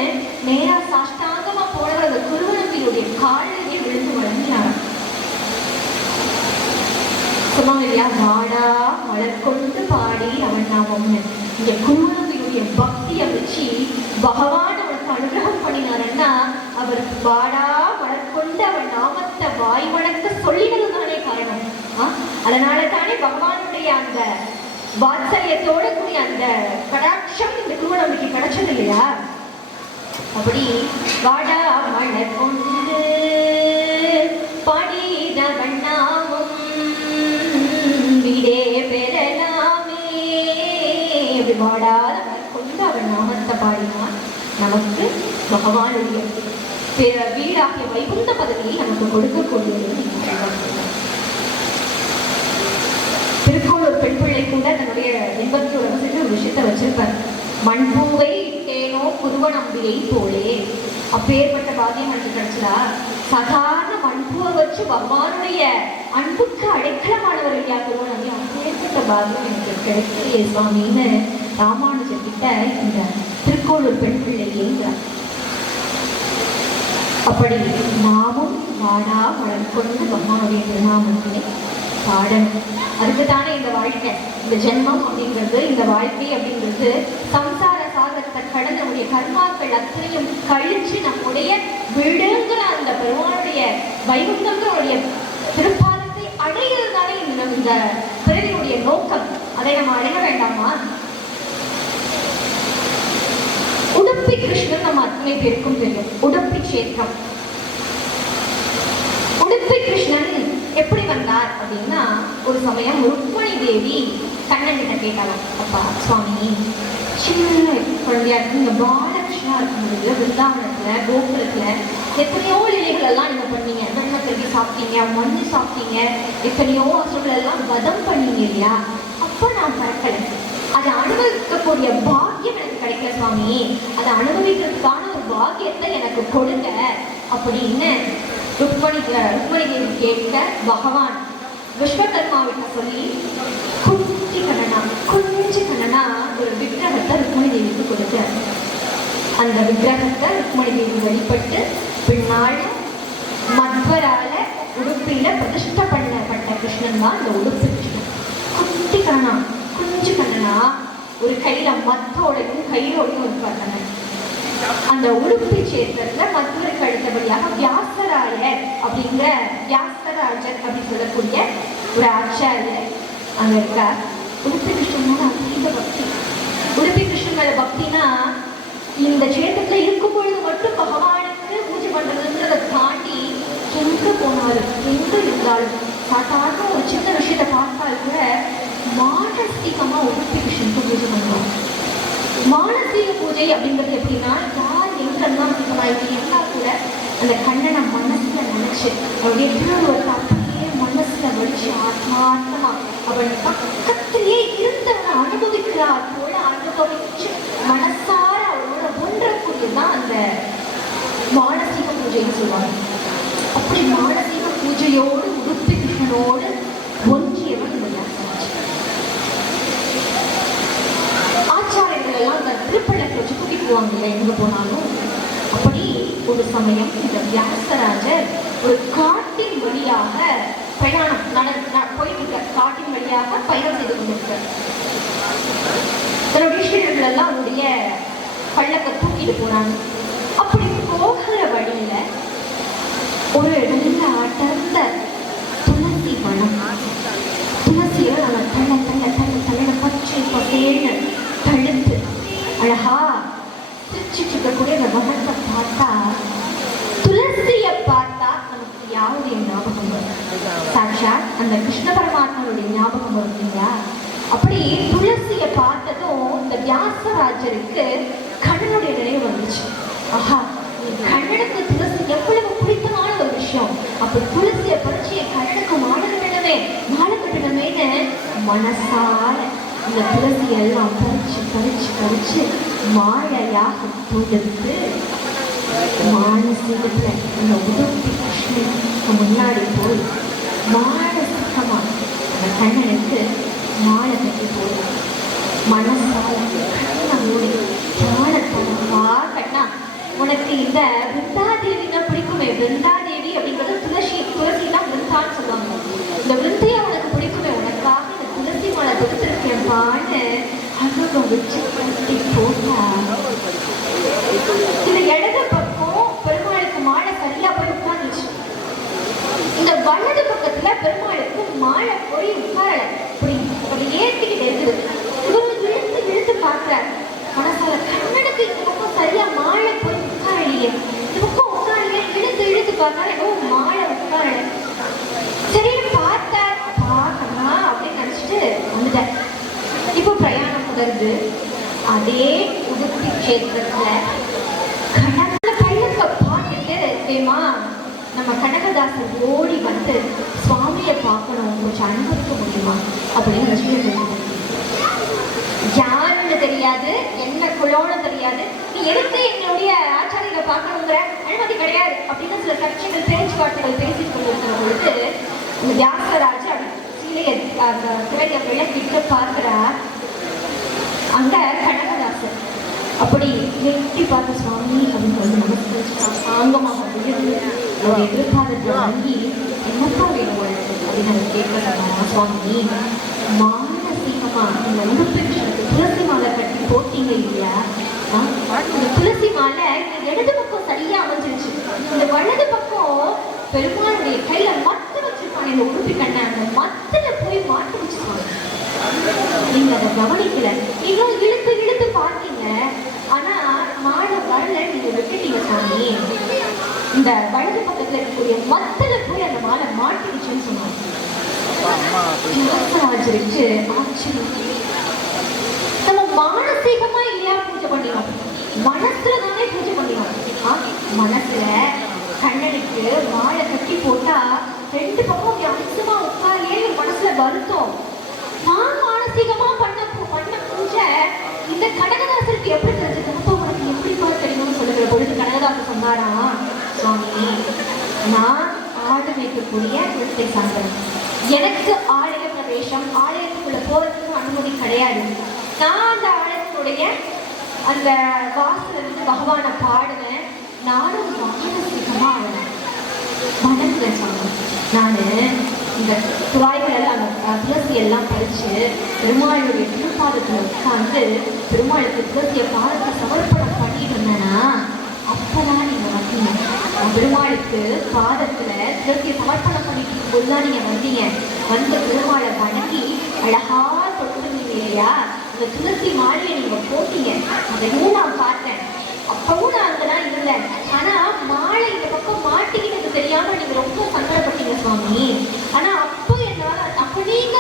நேரா சாஷ்டாங்கமா போனவர் அந்த குருவநம்பியுடைய காலையே விழுந்து வழங்கினாராம். சொன்னாங்க இல்லையா, வாடா மலர் கொண்டு பாடி அவன் நாமம்னு. இங்க குருவநம்பியுடைய பக்தியை வச்சு பகவான் அவனுக்கு அனுகிரகம் பண்ணினாருன்னா, அவர் வாடா மலர் கொண்டு அவன் நாமத்தை வாய் வணக்க சொல்லினது தானே காரணம். அதனால தானே பகவானுடைய அந்த வாத்சல்யத்தோட கூடிய அந்த கடாட்சம் இந்த குருவநம்பிக்கு கிடைச்சது இல்லையா. அப்படி வாடா மலர் கொண்டு பாடினவன் நாமம் விடே பெறலாமே. அப்படி வாடாத மலர் கொண்டு அவன் நாமத்தை பாடினான் நமக்கு பகவானுடைய வீடாகிய வைகுந்த பதவியை நமக்கு கொடுக்கக்கூடியது. திருக்கோளூர் பெண் பிள்ளை கூட தன்னுடைய 81 ஒரு விஷயத்தை வச்சிருப்பார். மண்பூவை இட்டேனோ குருவநம்பியை போலே. அப்பேற்பட்ட பாக்கியம் எனக்கு கிடைச்சதா. சாதாரண மண்பூவை வச்சு பகவானுடைய அன்புக்கு அடைக்கலமானவர் இல்லையா குருவநம்பி, அப்பேற்பட்ட பாக்கியம் எனக்கு கிடைக்கலையே சுவாமின்னு ராமானுஜர் கிட்ட இந்த திருக்கோளூர் பெண் பிள்ளை ஏங்குறார். அப்படி நாமும் வாடா மலர் கொண்டு பகவானுடைய திருநாமத்தினை பாடணும். அதுக்கு தானே இந்த வாழ்க்கை, இந்த ஜென்மம் அப்படிங்கிறது, இந்த வாழ்க்கை அப்படிங்கிறது சம்சார சாகர காலத்தை கடந்து நம்முடைய கர்மாக்கள் அத்தனையும் கழிச்சு நம்முடைய வீடுங்கிற அந்த பெருமானுடைய வைகுண்டங்களுடைய திருப்பாதத்தை அடைகிறதுதானே இந்த பிறவியுடைய நோக்கம். அதை நம்ம அடைய வேண்டாமா? உடுப்பி கிருஷ்ணன் நம்ம அத்தனை பேருக்கும் தெரியும். உடுப்பி சேத்திரம். உடுப்பி கிருஷ்ணன் எப்படி வந்தார் அப்படின்னா, ஒரு சமயம் ருக்மணி தேவி கண்ணன் கிட்ட கேட்டாலும், அப்பா சுவாமி, சின்ன குழந்தையா இருக்கு, நீங்க பாலகிருஷ்ணா இருக்கும்போது விருந்தாவனத்துல கோகுலத்துல எத்தனையோ லீலைகள் எல்லாம் நீங்க பண்ணீங்க. வெண்ணெய் கல்வி சாப்பிட்டீங்க, மண்ணு சாப்பிட்டீங்க, எத்தனையோ அசுரங்கள் எல்லாம் வதம் பண்ணீங்க இல்லையா? அப்ப நான் பறக்கல. அதை அனுபவிக்கக்கூடிய பாக்கியம் எனக்கு கிடைக்கல சுவாமி. அதை அனுபவிக்கிறதுக்கான ஒரு பாக்கியத்தை எனக்கு கொடுங்க அப்படின்னு ருக்மணி தேவி கேட்க, பகவான் விஸ்வகர்மாவிட்ட சொல்லி குஞ்சி கண்ணனா ஒரு விக்கிரகத்தை ருக்மணி தேவிக்கு கொடுக்க, அந்த விக்கிரகத்தை ருக்மணி தேவி வழிபட்டு பின்னால மத்வரால உடுப்பில பிரதிஷ்டை பண்ணப்பட்ட கிருஷ்ணன் தான் இந்த உடுப்பு கிருஷ்ணன். குஞ்சு கண்ணனா ஒரு கையில மத்தோடையும் கையோடையும் இருப்பாங்க. அந்த உடுப்பி சேத்திரத்துல மற்றவருக்கு அடுத்தபடியாக வியாசராயர் அப்படிங்கிற வியாசராஜர் அப்படின்னு சொல்லக்கூடிய ஒரு ஆச்சாரியர் அங்க இருக்கார். உடுப்பி கிருஷ்ணன் மேல அதீத பக்தி. உடுப்பி கிருஷ்ணன் மேல பக்தினா இந்த சேத்திரத்துல இருக்கும் பொழுது மட்டும் பகவானுக்கு பூஜை பண்றதுன்றதை தாண்டி எங்க போனாலும் எங்க இருந்தாலும் சாதாரண ஒரு சின்ன விஷயத்தை பார்த்தால் கூட மானசீகமா உடுப்பி கிருஷ்ணனுக்கு பூஜை பண்ணுவாங்க. மானசீக பூஜை அப்படிங்கிறது எப்படின்னா, யார் எங்கெல்லாம் எல்லாம் கூட அந்த கண்ணனை மனசுல நினைச்சு அவருடைய திருவுருவத்தை அப்படியே மனசுல வடிச்சு ஆத்மார்த்தமா அவன் பக்கத்திலேயே இருந்தவனை அனுபவிக்கிறார் போல அனுபவிச்சு மனசார அவரோட ஒன்றக்கூடியதான் அந்த மானசீக பூஜைன்னு சொல்லுவாங்க. அப்படி மானசீக பூஜையோடு உடுப்பி கிருஷ்ணனோடு ஒன்றியவன் ஆச்சாரியர்கள் எல்லாம் அந்த திருப்பள்ளத்தை வச்சு கூட்டிட்டு போவாங்க எங்க போனாலும். அப்படி ஒரு சமயம் இந்த வியாசராஜர் ஒரு காட்டின் வழியாக பிரயாணம் போயிட்டு இருக்க, காட்டின் வழியாக பயணம் செய்து கொண்டிருக்கார். தன்னுடைய சீடர்கள் எல்லாம் அவருடைய பள்ளத்தை தூக்கிட்டு போனாங்க. அப்படி போகிற வழியில ஒரு நல்ல அடர்ந்த துளசி மனம், துளசியை நம்ம தள்ள பச்சை பசேன்னு தழுத்து அழகா பிரிச்சுட்டு இருக்கக்கூடிய அந்த மகத்தை பார்த்தா, துளசியை பார்த்தா நமக்கு யாருடைய ஞாபகம் வரும்? சாட்சாத் அந்த கிருஷ்ண பரமாத்மனுடைய ஞாபகம் வரும் இல்லையா? அப்படி துளசியை பார்த்ததும் இந்த வியாசராஜருக்கு கண்ணனுடைய நினைவு வந்துச்சு. ஆஹா, கண்ணனுக்கு துளசி எவ்வளவு பிடித்தமான ஒரு விஷயம். அப்ப துளசியை பறிச்சு என் கண்ணனுக்கு மாலை கட்டணுமேன்னு மனசால இந்த துளசியெல்லாம் பறிச்சு மாலையாக தொடுத்து மானசீகத்துல இந்த உடுப்பி கிருஷ்ணன் முன்னாடி போய் மானசீகமா அந்த கண்ணனுக்கு மாலை கட்டி போய் மனசால கண்ணனோட ஞானத்தனமா கண்ணா, உனக்கு இந்த விருந்தாதேவினா பிடிக்குமே, விருந்தாதேவி அப்படிங்கிறது துளசி தான் விருந்தான்னு சொல்லுவாங்க. இந்த விருந்தையா உனக்கு பிடிக்குமே, உனக்காக இந்த துளசி மாலை கொடுத்துருக்கேன்பான்னு அங்க வச்சு கட்டி போட்டா, இந்த இடது பக்கம் பெருமாளுக்கு மாலை சரியா போய் உட்கார்ந்துச்சு. இந்த வலது பக்கத்துல பெருமாளுக்கு மாலை போய் உட்காரல, அப்படி ஏற்றிக்கிட்டு இருக்குது. இவரு இழுத்து பார்க்கிறார் மனசால, கண்ணனுக்கு இந்த பக்கம் சரியா மாலை போய் உட்காரலையே, இந்த பக்கம் உட்காரலையே, இழுத்து பார்த்தாரு, மாலை உட்காரல. சரின்னு பார்த்தார், பார்க்கலாம் அப்படின்னு நினைச்சிட்டு வந்துட்டார். இப்போ பிரயாணம் தொடர்ந்து அதே உடுப்பி கஷேத்திரத்துல கடவுள பள்ளத்தை பார்த்துட்டு வேமா நம்ம கனகதாசர் ஓடி வந்து சுவாமியை பார்க்கணும், கொஞ்சம் அனுபவிக்க முடியுமா அப்படின்னு நினைச்சிட்டு, யாருன்னு தெரியாது, என்ன குலோன்னு தெரியாது, நீ எடுத்து எங்களுடைய ஆச்சாரியரை பார்க்கணுங்கிற அனுமதி கிடையாது அப்படின்னு சில கட்சிகள் பேச்சுவார்த்தைகள் பேசிட்டு கொண்டிருக்கிற பொழுது இந்த வியாசராஜ் சிலையை விளக்கிட்டு பார்க்கிறா. அங்க கனகதாசர் அப்படி எட்டி பார்த்த சுவாமி அப்படின்னு வந்து நமஸ்கரிச்சு சாங்கமாக விழுந்து ஒரு எதிர்பார்த்தை வாங்கி என்னப்பா வேணும் அப்படின்னு அதை கேட்க, சுவாமி மானசீகமா இந்த உடுப்பிற்கு துளசி மாலை கட்டி போட்டீங்க இல்லையா, இந்த துளசி மாலை இடது பக்கம் சரியா அமைஞ்சிருச்சு. இந்த வலது பக்கம் பெருமாளுடைய கையில மத்து வச்சிருப்பாங்க. இந்த உடுப்பி கண்ண அந்த மத்துல போய் மாட்டு வச்சிருப்பாங்க. நீங்க அதை கவனிக்கல. இன்னும் இழுத்து இழுத்து பார்த்தீங்க. ஆனா மாலை வரல, நீங்க விட்டுட்டீங்க சாமி. இந்த வலது பக்கத்துல இருக்கக்கூடிய மத்துல போய் அந்த மாலை மாட்டிடுச்சுன்னு சொன்னாங்க. ஆச்சரியம். நம்ம மானசீகமா இல்லையா பூஜை பண்ணினோம், மனசுல தானே பூஜை பண்ணினோம். மனசுல கண்ணனுக்கு மாலை கட்டி போட்டா ரெண்டு பக்கம் அம்சமா உட்காரே மனசுல வருத்தம். நான் மானசீகமா பண்ண பூஜை இந்த கனகதாசருக்கு எப்படி தெரிஞ்சது? அப்ப உனக்கு எப்படி தெரியும்னு சொல்லுகிற பொழுது கனகதாசர் சொன்னாரா, சுவாமி நான் ஆடு வைக்கக்கூடிய இடத்தை சார்ந்தேன். எனக்கு ஆலய பிரவேசம், ஆலயத்துக்குள்ள போறதுக்கு அனுமதி கிடையாது. நான் அந்த ஆலயத்தினுடைய அந்த வாசல இருந்து பகவானை பாடுவேன். நானும் மானசீகமா வணங்குறேன் சொன்னேன். நானு இந்த துவாய்கள் எல்லாம் துளசி எல்லாம் பறிச்சு பெருமாளுடைய திருப்பாதத்துல உட்கார்ந்து பெருமாளுக்கு துளசிய பாதத்தை சமர்ப்பணம் பண்ணிட்டு இருந்தேன்னா அப்பதான் நீங்க வந்தீங்க. பெருமாளுக்கு பாதத்துல துளசியை சமர்ப்பணம் பண்ணிட்டு இருக்கும்போதுதான் நீங்க வந்தீங்க. வந்து பெருமாளை வணங்கி அழகா தொட்டுருந்தீங்க இல்லையா? இந்த துளசி மாலையை நீங்க போட்டீங்க. அதையும் நான் பார்த்தேன். அப்பவும் நான் அங்கதான் இருந்தேன். ஆனா மாலை இந்த பக்கம் மாட்டிக்கிட்டு தெரியாம நீங்க ரொம்ப சங்கடப்பட்டீங்க சுவாமி. ஆனா அப்போ என்னால அப்ப நீங்க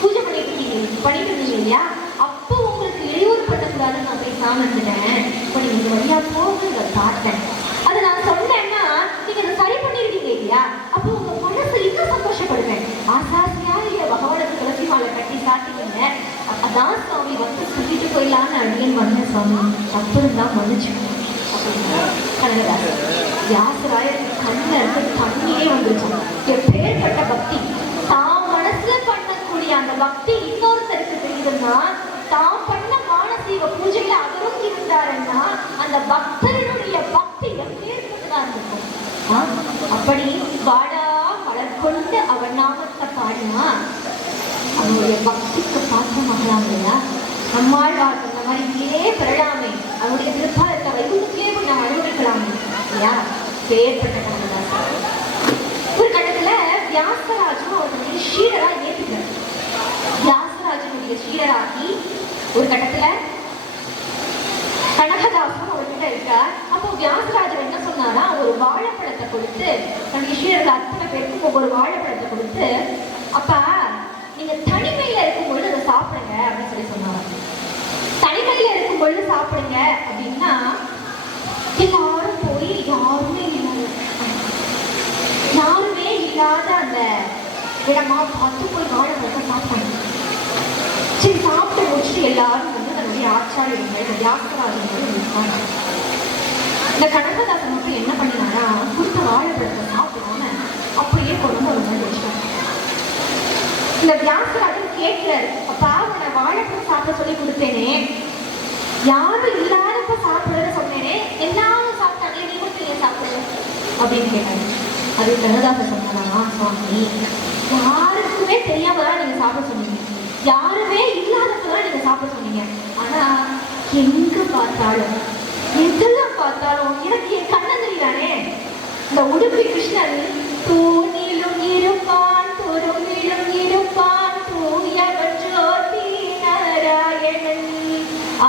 பூஜை பண்ணிட்டு இருந்தீங்க இல்லையா? அப்போ உங்களுக்கு இடையூறு பண்ணக்கூடாதுன்னு நான் பேசாம இருந்துட்டேன். இப்ப நீங்க இந்த வழியா போக பார்த்தேன். அதை நான் சொன்னேன்னா நீங்க அதை சரி பண்ணிருக்கீங்க இல்லையா? அப்போ உங்க மனசு இன்னும் சந்தோஷப்படுவேன். ஆசாசியா இல்ல பகவானுக்கு துளசி மாலை கட்டி சாத்திட்டீங்க. அதான் சுவாமி வந்து சொல்லிட்டு போயிடலான்னு அடியன் வந்தேன் சுவாமி. அப்புறம் தான் மன்னிச்சுக்கணும் கனகதாசன். வியாசராயருக்கு கண்ணில் இருந்து தண்ணியே வந்துருச்சு. எப்பேற்பட்ட பக்தி! தான் மனசுல பண்ணக்கூடிய அந்த பக்தி இன்னொருத்தருக்கு தெரியுதுன்னா, தான் பண்ண மானசீக பூஜையில அவரும் இருந்தாருன்னா அந்த பக்தனுடைய பக்தி எப்பேற்பட்டதா இருக்கும். அப்படி வாடா மலர் கொண்டு அவன் நாமத்தை பாடினா அவனுடைய பக்திக்கு பாத்திரமாகலாம் இல்லையா? நம்மால் பார்த்த மாதிரி இதே பெறலாமே, அவனுடைய திருப்பாலத்தை வைகுண்டத்திலே போய் நாம் அனுபவிக்கலாமே இல்லையா? பேர்பட்ட கனகதாசன் ஒரு கட்டத்துல வியாசராஜும் அவருடைய ஸ்ரீடரா ஏற்றுக்கிறார். வியாசராஜனுடைய ஸ்ரீடராகி ஒரு கட்டத்துல கனகதாசன் அவர்கிட்ட இருக்கார். அப்போ வியாசராஜர் என்ன சொன்னாரா, ஒரு வாழைப்பழத்தை கொடுத்து தன்னுடைய ஸ்ரீடர்கள் அத்தனை பேருக்கும் ஒவ்வொரு வாழைப்பழத்தை கொடுத்து, அப்பா நீங்க தனிமையில இருக்கும் பொழுது அதை சாப்பிடுங்க அப்படின்னு சொல்லி சொன்னாங்க. தனிமையில இருக்கும் பொழுது சாப்பிடுங்க அப்படின்னா எல்லாரும் போய் யாருமே இல்லாத அந்த இடமா பார்த்து போய் வாழைப்பழத்தை சாப்பிடுங்க. சரி, சாப்பிட்டு முடிச்சுட்டு எல்லாரும் வந்து தன்னுடைய ஆச்சாரியர்கள் வியாசராஜர்கள் இருப்பாங்க. இந்த கனகதாசன் மட்டும் என்ன பண்ணினாரா, கொடுத்த வாழைப்பழத்தை சாப்பிடாம அப்படியே கொண்டு ஒரு மாதிரி வச்சுட்டாங்க. இந்த வியாசராஜன் கேட்கிறாரு, அப்பா உன்னை வாழைப்பழம் சாப்பிட சொல்லி கொடுத்தேனே, யாரும் இல்லாதப்ப சாப்பிடுறத சொன்னேனே, எல்லாரும் சாப்பிட்டாங்க, நீ மட்டும் ஏன் சாப்பிடுற அப்படின்னு கேட்டாரு. அது கனகதாசன் சொன்னாரா, சுவாமி யாருக்குமே தெரியாமதான் நீங்க சாப்பிட சொன்னீங்க, யாருமே இல்லாதப்பதான் நீங்க சாப்பிட சொன்னீங்க. ஆனா எங்க பார்த்தாலும் எதெல்லாம் பார்த்தாலும் எனக்கு என் கண்ணன் தெரியானே. இந்த உடுப்பி கிருஷ்ணன் தூணிலும் இருப்பான், துருவிலும் இருப்பான், தூயவன் ஜோதி நாராயணன்,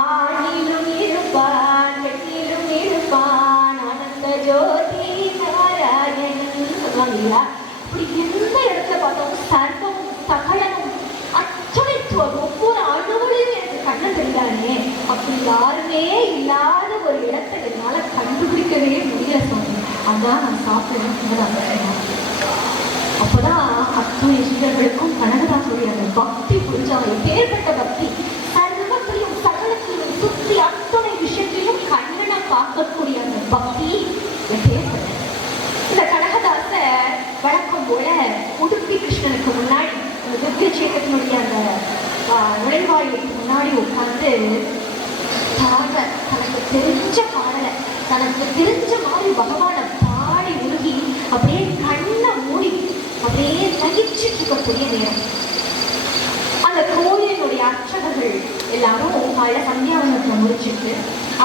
ஆணிலும் இருப்பான், வெட்டிலும் இருப்பான், ஆனந்த ஜோதி நாராயணன் சொல்லுவாங்க இல்லையா? இப்படி எந்த இடத்துல பார்த்தாலும் சர்வம் சகலமும் அச்சனைத்துவம் ஒவ்வொரு அணுவிலையும் எனக்கு கண்ணன் தெரியானே. அப்படி யாருமே இல்லாத ஒரு இடத்தை என்னால கண்டுபிடிக்கவே முடியல சொன்னேன். அதான் நான் சாப்பிடுறேன். அப்பதான் அத்துணை சீடர்களுக்கும் கனகதாசனுடைய அந்த பக்தி புரிஞ்சாங்க. பேர்பட்ட பக்தி, சர்வத்திலையும் சகலத்திலும் சுற்றி அத்துணை விஷயத்திலையும் கண்ணனை பார்க்கக்கூடிய அந்த பக்தி பேர்பட்ட. இந்த கனகதாச வழக்கம் போல உடுப்பி கிருஷ்ணனுக்கு முன்னாடி அந்த திவ்ய சேகத்தினுடைய அந்த நுழைவாயிலுக்கு முன்னாடி உட்கார்ந்து தனக்கு தெரிஞ்ச பாடலை, தனக்கு தெரிஞ்ச மாதிரி பகவானை பாடி உருகி அப்படியே கண்ணை மூடி அப்படியே நகிச்சிட்டு இருக்கக்கூடிய நேரம். அந்த கோயிலினுடைய அர்ச்சகர்கள் எல்லாரும் காலைல சந்தியாவனத்தை முடிச்சுட்டு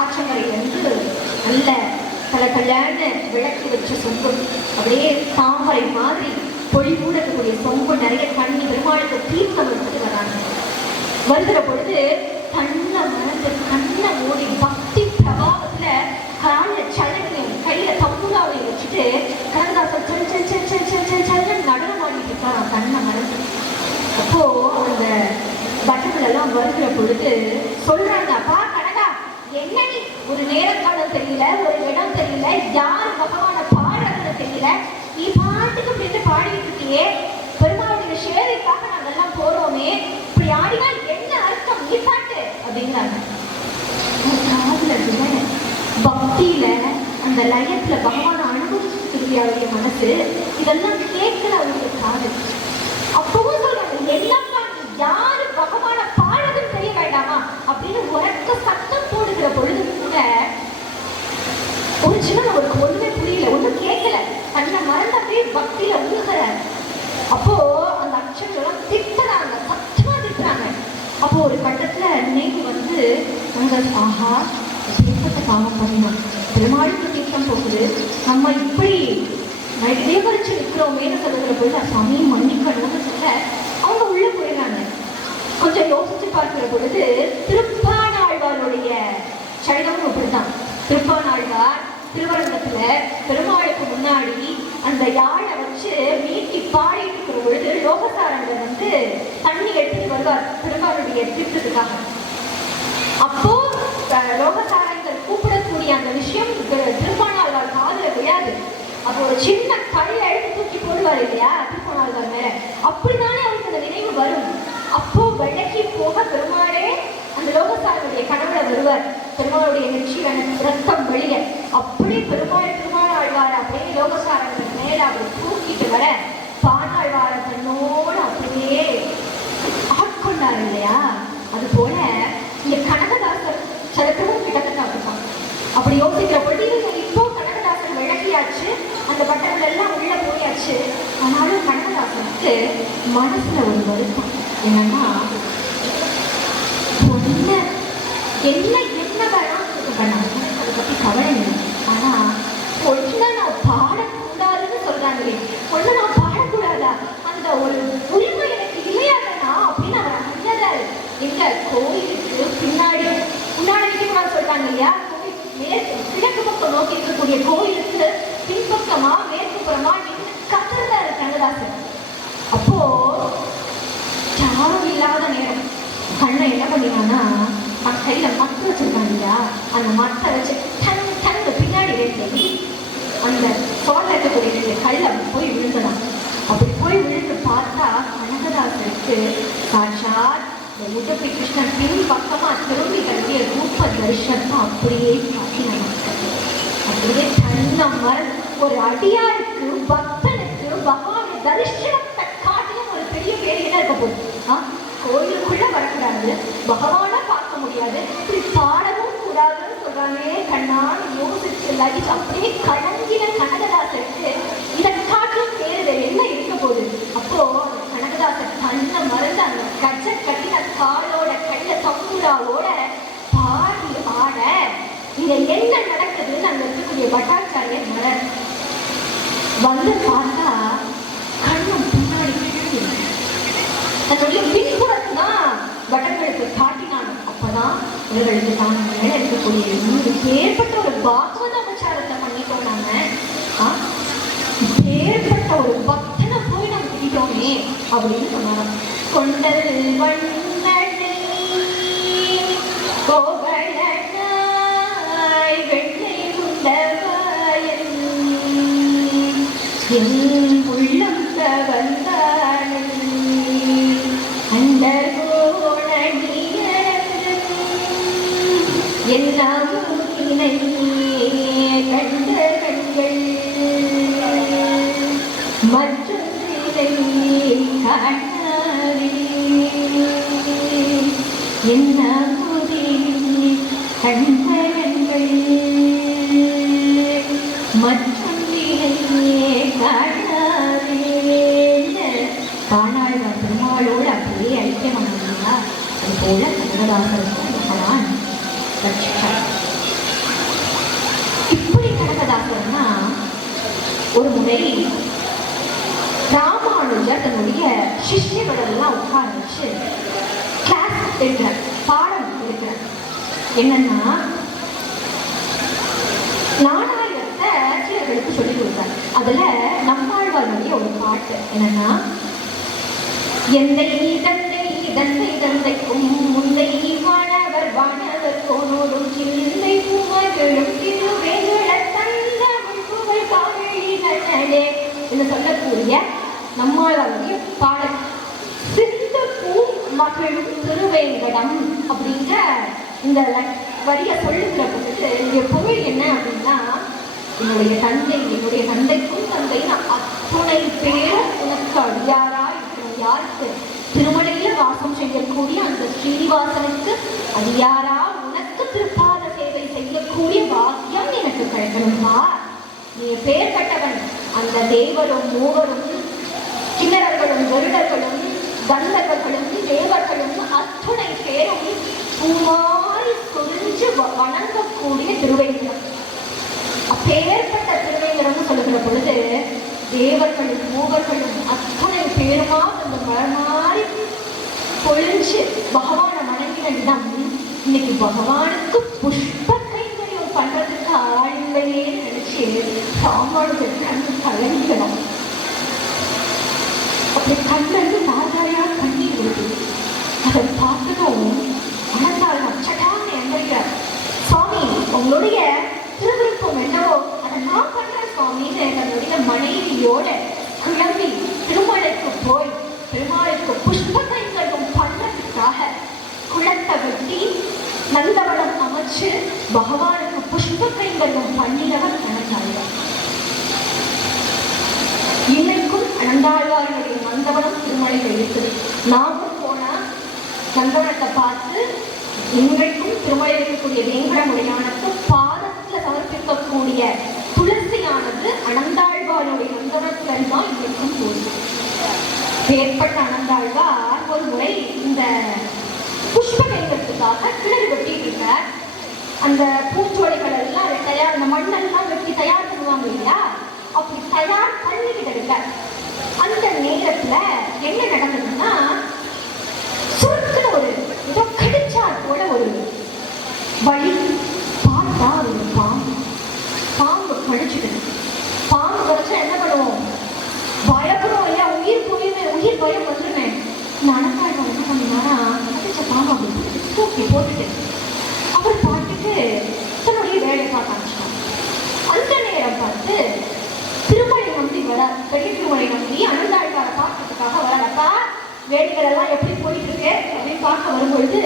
ஆற்றங்கரையிலிருந்து நல்ல கல்யாண விளக்கு வச்ச சொம்பு, அப்படியே தாமரை மாதிரி பொழிவுட இருக்கக்கூடிய சொம்பு நிறைய தண்ணி பெருமாளுக்கு தீர்த்தம் எடுத்துட்டு வராங்க. வருகிற பொழுது கண்ணை மறந்து கண்ணை மூடி பக்தி பிரபாவத்துல கால சலனையும் கையில தம்புராவையும் வச்சுட்டு கண்ணதாசன் சல் சல் சல் சல் சல் சல் சல் நடனம் ஆடிட்டு இருக்கான் கண்ணை மறந்து. அப்போ அந்த பட்டங்கள் எல்லாம் வருகிற பொழுது சொல்றாங்க, அப்பா கனகா என்ன நீ ஒரு நேரக்காலம் தெரியல, ஒரு இடம் தெரியல, யார் பகவான பாடுறதுன்னு தெரியல, நீ பாட்டுக்கு அப்படின்னு பாடிட்டு இருக்கியே, பெருமாளுடைய சேவைக்காக நாங்க எல்லாம் போறோமே, இப்படி ஆடினால் என்ன அர்த்தம், நீ பாட்டு அப்படிங்கிறாங்க. பக்தியில அந்த லயத்துல பகவான அனுபவிச்சு அவருடைய மனசு இதெல்லாம் கேட்கல அவருடைய காது. அப்பவும் சொல்றாங்க, என்னப்பா யாரு பகவான பாடுறதுன்னு தெரிய வேண்டாமா அப்படின்னு உரக்க சத்தம் போடுகிற பொழுது கூட ஒரு சின்ன அவருக்கு ஒண்ணுமே புரியல, ஒண்ணும் கேட்கல, தன்னை மறந்தே பக்தியில ஊங்குற. அப்போ அந்த அக்ஷரம் திட்டுறாங்க, சத்தமா திட்டுறாங்க. அப்போ ஒரு கட்டத்துல நினைவு வந்து ஆஹா தீர்த்தத்தை பாவம் பண்ணணும், பெருமாளுக்கு தீர்த்தம் போகுது, நம்ம இப்படி தேவரிச்சு இருக்கிறோமேன்னு சொல்லுகிற பொழுது சுவாமி மன்னிக்கணும்னு சொல்ல அவங்க உள்ள போயிடுறாங்க. கொஞ்சம் யோசிச்சு பார்க்கிற பொழுது திருப்பானாழ்வாருடைய சைனமும் அப்படித்தான். திருப்பானாழ்வார் திருவரங்கத்துல பெருமாளுக்கு முன்னாடி அந்த யாழை வச்சு மீட்டி பாடிட்டு இருக்கிற பொழுது லோகசாரங்கள் வந்து தண்ணி எடுத்துட்டு வருவார் பெருமாளுடைய தீர்த்தத்துக்காக. அப்போ லோகசாரங்கள் கூப்பிடக்கூடிய அந்த விஷயம் திருப்பானாழ்வார் காதுல விழாது. அப்போ ஒரு சின்ன கல்லை எடுத்து தூக்கி போடுவார் இல்லையா திருப்பானாழ்வார் மேல, அப்படித்தானே அவருக்கு அந்த நினைவு வரும். அப்போ விளக்கி போக பெருமாளே அந்த லோகசாரனுடைய கனவுல வருவார், பெருமாளுடைய நெற்றியில ரத்தம் வெளிய. அப்படி திருமாலாழ்வார் அப்படியே லோகசாரங்கள் மேல அப்படி தூக்கிட்டு வர பானாழ்வார தன்னோடு அப்படியே ஆட்கொண்டார் இல்லையா. அது போல இங்க கனகதாசர் சரித்திரமும் கிட்டத்தட்ட அப்படிதான். அப்படி யோசிக்கிற பொழுது இப்போ கனகதாசன் விளக்கியாச்சு, அந்த பட்டங்கள் எல்லாம் உள்ள போயாச்சு. ஆனாலும் கனகதாசனுக்கு மனசுல ஒரு வருத்தம் என்னன்னா, என்ன என்ன வேணாம் பண்ணாங்க, அதை பத்தி கவலை இல்லை. ஆனா ஒன்றுனா நான் பாடக்கூடாதுன்னு சொல்றாங்களே, ஒன்று நான் பாடக்கூடாதா, அந்த ஒரு உரிமை எனக்கு இல்லையாதனா அப்படின்னு அவர் அண்ணதாரு. எங்க கோயிலுக்கு பின்னாடி முன்னாடி சொல்றாங்க இல்லையா, மேற்கு கிழக்கு பக்கம் நோக்கி இருக்கக்கூடிய கோயிலுக்கு பின்பக்கமா மேற்கு புறமா நின்று கத்துறதாரு கண்ணதாசன். அப்போ யாரும் இல்லாத நேரம் கண்ணை என்ன பண்ணினான்னா கையில மத்த வச்சிருக்காங்க இல்லையா, அந்த மத்தை வச்சு டன்னு பின்னாடி ரெண்டு அந்த சோழ இருக்கக்கூடிய ரெண்டு கல்ல போய் விழுந்தலாம். அப்படி போய் விழுந்து பார்த்தா கனகதாசருக்கு சாட்சாத் உடுப்பி கிருஷ்ணன் பின் பக்கமா திரும்பி கட்டிய ரூப தரிசனத்தை அப்படியே காட்டினாங்க. அப்படியே தன்னை மறந்து ஒரு அடியாருக்கு பக்தனுக்கு பகவான் தரிசனத்தை காட்டிலும் ஒரு பெரிய வேலையில இருக்க போகுது. கோயிலுக்குள்ள வரக்கூடாது, பகவான பார்க்க முடியாது, இப்படி பாடவும் கூடாதுன்னு சொல்றாங்களே, கண்ணான்னு யோசிச்சு லகிச்சு அப்படியே கலங்கின கனகதாசருக்கு இதை காட்டிலும் வேறு என்ன இருக்க போகுது. அப்போ கனகதாசர் தன்னை மறந்து அந்த கஜ கட்டின காலோட கையில தம்புராவோட பாடி ஆட இங்க என்ன நடக்குதுன்னு அங்க இருக்கக்கூடிய பட்டாச்சாரியர் மலர் வந்து பார்த்தா கண்ணும் பின்னாடி தன்னுடைய பின்புறத்தான் பட்டங்களுக்கு காட்டினாங்க. அப்பதான் இவர்களுக்கு தான் மேல இருக்கக்கூடிய ஏற்பட்ட ஒரு பாகவத உபச்சாரத்தை பண்ணிட்டோம் நாங்க, ஏற்பட்ட ஒரு பக்தனை போய் நம்ம கிட்டோமே அப்படின்னு சொன்னாங்க. கொண்டல் வண்ணனை கோவலனாய் வெண்ணை உண்டவயன் என் உள்ளம் வந்தானே அந்த எல்லாமுனை கண்ட கண்கள் மற்றொன்றிலை காணாதே எல்லாமுனை கண்ட கண்கள் மற்றொன்றிலை காணாதே. பானாழ்வார் பெருமாளோடு அப்படியே ஐக்கியமானீங்களா, அது போல கனகதாசர் பகவான் ரட்சித்தார். சொல்றாங்கன்னா, ஒரு முறை ராமானுஜர் தன்னுடைய சிஷ்யர்களெல்லாம் உட்கார வச்சு கிளாஸ் எடுக்கிறார், பாடம் எடுக்கிறார். என்னன்னா, நாடாயத்தை சீடர்களுக்கு சொல்லி கொடுத்தார். அதுல நம்மாழ்வாருடைய ஒரு பாட்டு என்னன்னா, எந்தை தந்தை தந்தை தந்தைக்கும் முந்தை வானவர் வானவர் போனோடும் சிந்தை பூமகளும் திருவேங்கட தந்தமிழ் புகழ் காவலினே என்று சொல்லக்கூடிய நம்மாழ்வாருடைய பாடல். சிந்து பூ மகளும் திருவேங்கடம் அப்படிங்கிற இந்த வரிய சொல்லுகிற பொழுது இங்க பொருள் என்ன அப்படின்னா, என்னுடைய தந்தைக்கும் தந்தைன்னு அத்துணை பேரும் உனக்கு அடியாரா இருக்கிறோம். யாருக்கு? திருமலையில வாசம் செய்யக்கூடிய அந்த ஸ்ரீனிவாசனுக்கு அடியாரா உனக்கு திருப்பாத சேவை செய்யக்கூடிய பாக்கியம் எனக்கு கிடைக்கணும்பா. நீ பேர் கட்டவன். அந்த தேவரும் மூவரும் கிண்ணறர்களும் கருடர்களும் கந்தர்களும் தேவர்களும் அத்துணை பேரும் பூமாரி குறிஞ்சு வணங்கக்கூடிய திருவேங்கடம். அப்பேற்பட்ட திருவேங்கடம்னு சொல்லுகிற பொழுது தேவர்களும் மூவர்களும் அத்தனை பேருமா அந்த மரமாறி பொழிஞ்சு பகவான வணங்கின இடம். இன்னைக்கு பகவானுக்கு புஷ்ப கைங்கரியம் பண்றதுக்கு ஆளுங்களையே நினைச்சு சாமானுக்கு கண்ணு கலங்கிடணும். அப்படி கண்ணிலிருந்து தாதாரியா கண்ணீர் வருது. அதை பார்த்ததும் மனத்தால் அச்சட்டான்னு எந்திரிக்கிறார். சுவாமி, உங்களுடைய திருவிருப்பம் என்னவோ அதை நான் பண்றேன் சுவாமின்னு தன்னுடைய மனைவியோட கிளம்பி திருமலைக்கு போய் பெருமாளுக்கு புஷ்ப கைங்கரியம் பண்றதுக்காக குளத்தை வெட்டி நந்தவனம் அமைச்சு பகவானுக்கு புஷ்ப கைங்கரியம் பண்ணினவர் அனந்தாழ்வார். இன்னைக்கும் அனந்தாழ்வாருடைய நந்தவனம் திருமலையில் இருக்குது. நாமும் போனா நந்தவனத்தை பார்த்து இன்றைக்கும் திருமலையில் இருக்கக்கூடிய வேங்கடமுடையானுக்கு பாதத்துல சமர்ப்பிக்கக்கூடிய துளசியானது அனந்தாழ்வாருடைய நந்தவனத்தில் தான் இன்னைக்கும் போகுது. ஏற்பட்ட அனந்தாழ்வார் ஒரு முறை இந்த புஷ்ப கைங்கரியத்துக்காக கிணறு வெட்டிட்டு இருக்கார். அந்த பூச்சோலைகள் எல்லாம் தயார், அந்த மண்ணெல்லாம் வெட்டி தயார் பண்ணுவாங்க இல்லையா, அப்படி தயார் பண்ணிக்கிட்டு இருக்கார். அந்த நேரத்துல என்ன நடந்ததுன்னா, சுருக்குன்னு ஒரு ஏதோ கடிச்சார் போல ஒரு வழி. பார்த்தா ஒரு பாம்பு கடிச்சுது. பாம்பு கடிச்சா என்ன பண்ணுவோம்? பயப்படும் இல்லையா? உயிர் பயம் வந்துருமே. நடக்காழ்வார் என்ன பண்ணினாரா, கடிச்ச பாம்பு அப்படி தூக்கி போட்டுட்டு அவர் பாட்டுக்கு தன்னுடைய வேலையை பார்க்க ஆரம்பிச்சார். அந்த நேரம் பார்த்து திருமலை நம்பி வர, பெரிய திருமலை நம்பி அனந்தாழ்வாரை பார்க்கறதுக்காக வரப்பா வேடிகள் எல்லாம் எப்படி போயிட்டு இருக்கு அப்படின்னு பார்க்க வரும்பொழுது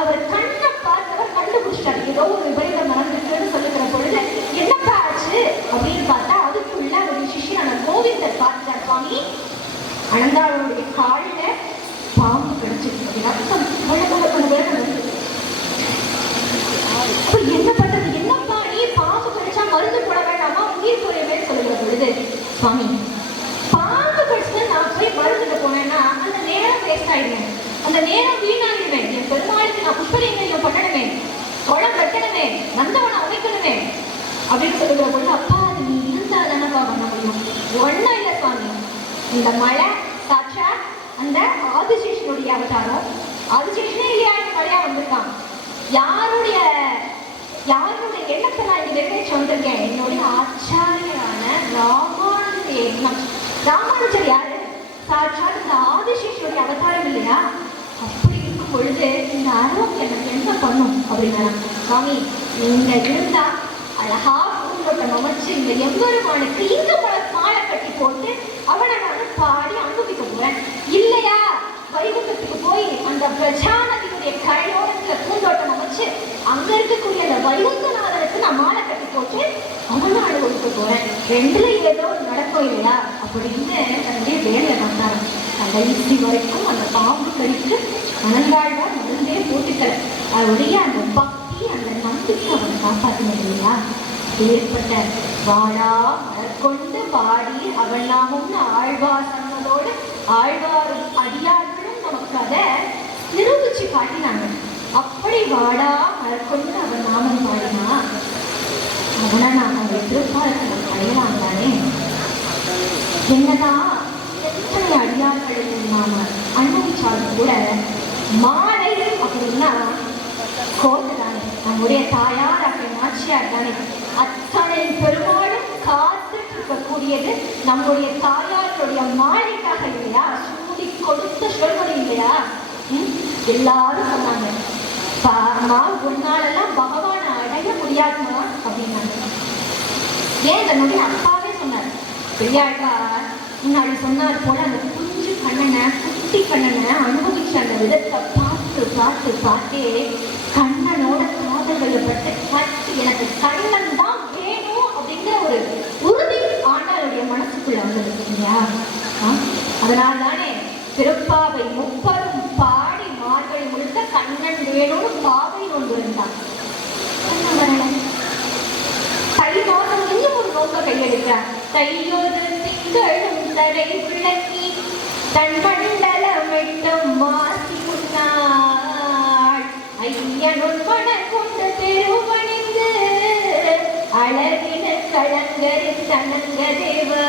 அவர் கண்ணை பார்த்தவர் கண்டுபிடிச்சிட்டாரு. ஏதோ ஒரு விபரீதம் நடந்திருக்குன்னு சொல்லுகிற பொழுது என்னப்பா ஆச்சு அப்படின்னு பார்த்தா அதுக்குள்ள ஒரு சிஷியனான கோவிந்தர் பார்த்தார். சுவாமி, அனந்தாழ்வாருடைய காலில பாம்பு கடிச்சிருக்கு. ரத்தம் என்ன பண்றது? என்னப்பா நீ பாம்பு கடிச்சா மருந்து போட வேண்டாமா, உயிர் போயவே சொல்லுகிற பொழுது, சுவாமி பாம்பு கடிச்சு நான் போய் மருந்துட்டு போனேன்னா அந்த நேரம் வேஸ்ட் ஆயிடுவேன், அந்த நேரம் வீணாகிடுவேன். என் பெருமாளுக்கு நான் புஷ்பலிங்கம் பண்ணணுமே, குளம் வெட்டணுமே, நந்தவனம் அமைக்கணுமே அப்படின்னு சொல்லுகிற பொழுது, அப்பா அது நீ இருந்தா தானப்பா பண்ண முடியும். ஒன்னும் இல்லை சுவாமி, இந்த மழை சாட்சா அந்த ஆதிசேஷனுடைய அவதாரம். ஆதிசேஷனே இல்லையா இந்த மழையா வந்திருக்கான். யாருடைய எண்ணத்தை நான் இங்க நிறைவேற்றி வந்திருக்கேன்? என்னுடைய ஆச்சாரியரான ராமானுஜர் எண்ணம். ராமானுஜர் யாரு? சாட்சாத் இந்த ஆதிசேஷனுடைய அவதாரம் இல்லையா? அப்படி இருக்கும் பொழுது இந்த அருள் எனக்கு என்ன பண்ணும் அப்படின்னா, சுவாமி நீங்க இருந்தா அழகா பூந்தோட்டம் அமைச்சு இந்த எம்பெருமானுக்கு இங்க மாலை கட்டி போட்டு அவனை நான் பாடி அனுபவிக்க போறேன். இல்லையா வைகுண்டத்துக்கு போய் அந்த பிரஜாநதியுடைய கரையோரத்துல பூந்தோட்டம் அமைச்சு அங்க இருக்கக்கூடிய அந்த வைகுண்டநாதனுக்கு நான் மாலை கட்டி போட்டு அவனை அனுபவிக்க போறேன். ரெண்டுல ஏதோ நடக்கும் இல்லையா அப்படின்னு தன்னுடைய வேலையை வந்தாரு. கடைசி வரைக்கும் அந்த பாம்பு கடிக்கு அனந்தாழ்வார் மருந்தே போட்டுக்கல. அவருடைய அந்த பக்தி, அந்த நம்பிக்கை அவனை காப்பாற்றினது இல்லையா? ஏற்பட்ட வாழா மலர்கொண்டு பாடி அவன் நாமும் ஆழ்வார் சொன்னதோடு ஆழ்வாரும் அடியார்களும் நமக்கு அதை நிரூபிச்சு காட்டினாங்க. அப்படி வாடா மலர்கொண்டு அவன் நாமம் பாடினா அவனை நான் அவருடைய திருப்பாளர்கள் அடையலாம் தானே. என்னதான் எத்தனை அடியார்களை நாம அனுபவிச்சாலும் கூட மாலை அப்படின்னா கோட்டை தானே, நம்முடைய தாயார் அப்படி நாச்சியார் தானே. அத்தனை பெரும்பாலும் காத்துட்டு இருக்கக்கூடியது நம்முடைய தாயாருடைய மாலைக்காக இல்லையா, சூடி கொடுத்த சொல்வது இல்லையா. எல்லாரும் சொன்னாங்க, பாருமா உன்னாலெல்லாம் பகவானை அடைய முடியாதுமா அப்படின்னாங்க. ஏன் தன்னுடைய அப்பாவே சொன்னார், பெரியாழ்வார் முன்னாடி சொன்னார் போல அந்த குஞ்சு கண்ணனை குட்டி கண்ணனை அனுபவிச்ச அந்த விதத்தை பார்த்து பார்த்து பார்த்தே கண்ணனோட காதல்கள் பட்டு எனக்கு கண்ணன் தான் வேணும் அப்படிங்கிற ஒரு உறுதி ஆண்டாளுடைய மனசுக்குள்ள வந்தது இல்லையா. அதனால தானே திருப்பாவை முப்பதும் பாடி மார்கழி முழுக்க கண்ணன் வேணும்னு பாவை நோன்பு இருந்தான். தை மாதம் இன்னும் ஒரு நோக்க கையெடுக்கிறார். தையொரு திங்களும் தரை விளக்கி தன் மண்டலமிட்டும் மாசி முன்னாள் ஐயனுள் மணல் கொண்டு பெருமணிந்து அழகின கலங்கரின் தனங்க தேவா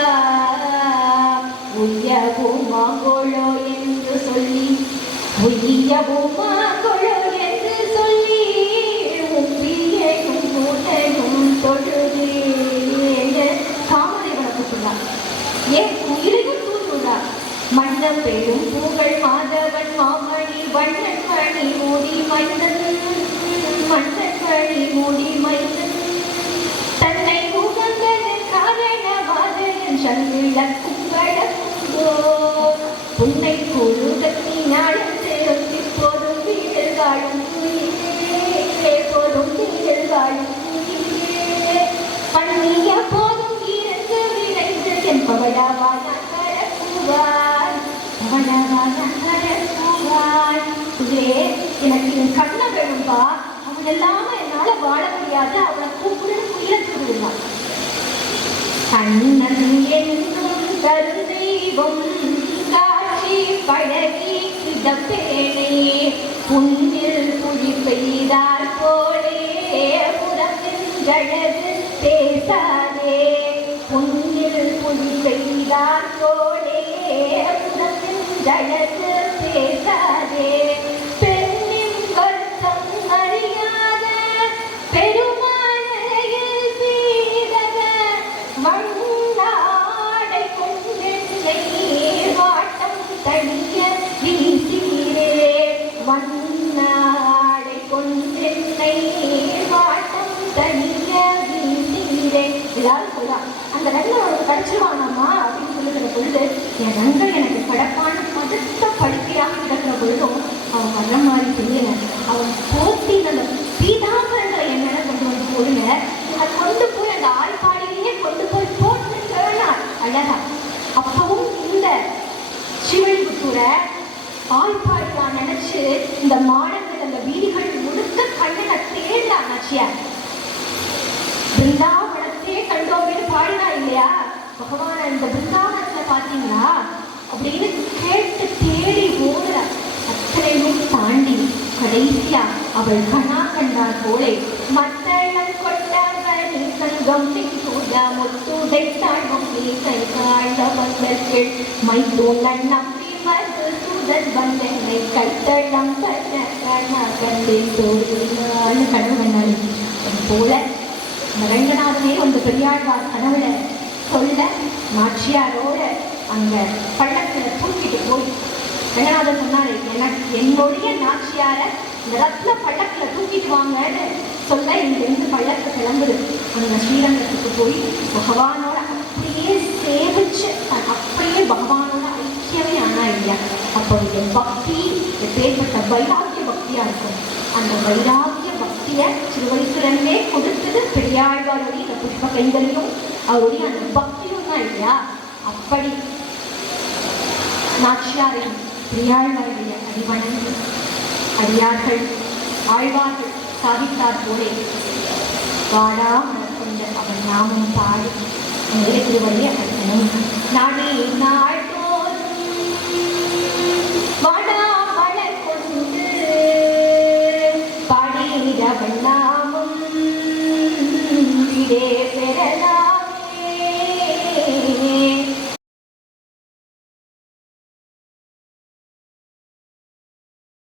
உய்யவும் மாங்கோளோ என்று சொல்லி உய்யவும் மாங்கோளோ என்று சொல்லி உப்பியையும் கூட்டையும் தொழுது காமதேவனை கூப்பிடுறார். ஏன் உயிரையும் தூண்டுறார். மன்னம் பெரும் பூகள் மாதவன் மாமணி வண்ணன் மணி மூடி மைந்தன் மன்னன் மணி மூடி மைந்தன் தன்னை உகந்தன் காரணவாதன் சங்கிழக்கும் வழக்குங்கோ புன்னை குருகத்தி நாடத்து போதும் வீரர் வாழும் போதும் வீரர் வாழும் பண்ணிய போதும் இறந்து விளைந்து என்பவளாவான கரக்குவாய் அவளவான கரக்குவாய். எனக்கு என் கண்ணை வேணும்பா, அவன் இல்லாம என்னால வாழ முடியாது, அவனை கூப்பிடுன்னு இழந்து விடுவான். கண்ணன் என்னும் கருதெய்வம் காட்சி பழகி கிடப்பேனே புண்ணில் புலி பெய்தார் போலே புறத்தின் ஜழகு பேசாதே புண்ணில் புலி பெய்தார் போலே புறத்தின் ஜழகு பேசாதே பெண்ணின் வருத்தம் அறியாத பெருமாளையில் சீதக மண்ணாடை கொண்டென்னை வாட்டம் தனிய வீசினே மண்ணாடை கொண்டென்னை வாட்டம் தனிய வீசினே. எல்லாரும் சொல்லலாம், அந்த ரங்க அவனுக்கு கிடைச்சிருவானாமா அப்படின்னு சொல்லுகிற பொழுது என் ரங்கள் எனக்கு கடப்பான மதுத்த படுக்கையாக கிடக்கிற பொழுதும் அவன் வர்ற மாதிரி தெரியல. அவன் போட்டி அந்த பீதாம்பரங்களை என்னென்ன கொண்டு வந்து போடுங்க, அதை கொண்டு போய் அந்த ஆய்ப்பாடியிலேயே கொண்டு போய் போட்டுன்னா அழகா. அப்பவும் இந்த சிவலிபுத்தூரை ஆய்ப்பாடியா நினைச்சு இந்த மாடங்கள் அந்த வீதிகள் முழுக்க கண்ணனை தேடா நாச்சியார். பிருந்தாவனத்தையே கண்டோம்னு பாடினா இல்லையா, பகவான இந்த பிருந்தாவனத்துல பாத்தீங்களா அப்படின்னு கேட்டு தேடி ஓடுறா. அத்தனையும் தாண்டி கடைசியா அவள் கணா கண்டார் போலே மத்தளம் கொண்டவன் சங்கம் திங்கூடா முத்துடை தாழ்வும் நீ கை காழ்ந்த வந்தர்கள் மைத்தூனன் நம்பி வந்து சுதன் வந்தனை கைத்தளம் கண்ண கண்ணா கண்டே தோழினான்னு கனவு கண்ணாடி போல ரங்கநாதனே வந்து பெரியாழ்வார் கனவுல சொல்ல நாச்சியாரோட அங்க பள்ளத்துல தூக்கிட்டு போய் ரங்கநாதன் சொன்னாரு, என்னுடைய நாச்சியார இந்த ரத்ன பள்ளத்துல தூக்கிட்டு வாங்கன்னு சொல்ல இங்கிருந்து பள்ளத்தை கிளம்புது. அங்க ஸ்ரீரங்கத்துக்கு போய் பகவானோட அப்படியே சேவிச்சு அப்படியே பகவானோட ஐக்கியமே ஆனா இல்லையா. அப்போ இது பக்தி எப்பேற்பட்ட வைராக்கிய பக்தியா இருக்கும். அந்த வைராக்கிய பக்தியை சிறு வயசுலருந்தே கொடுத்தது பெரியாழ்வாருடைய இந்த புஷ்ப கைங்களையும் அவருடைய அந்த பக்தியும் தான் இல்லையா. அப்படி நாச்சியாரையும் பெரியாழ்வாருடைய அடிவணங்கி அடியார்கள் ஆழ்வார்கள் சாதித்தார் போலே வாடா மனக்கொண்டு அவன் நாமும் பாடி திருவள்ளிய அர்த்தனும் நாடே நாள்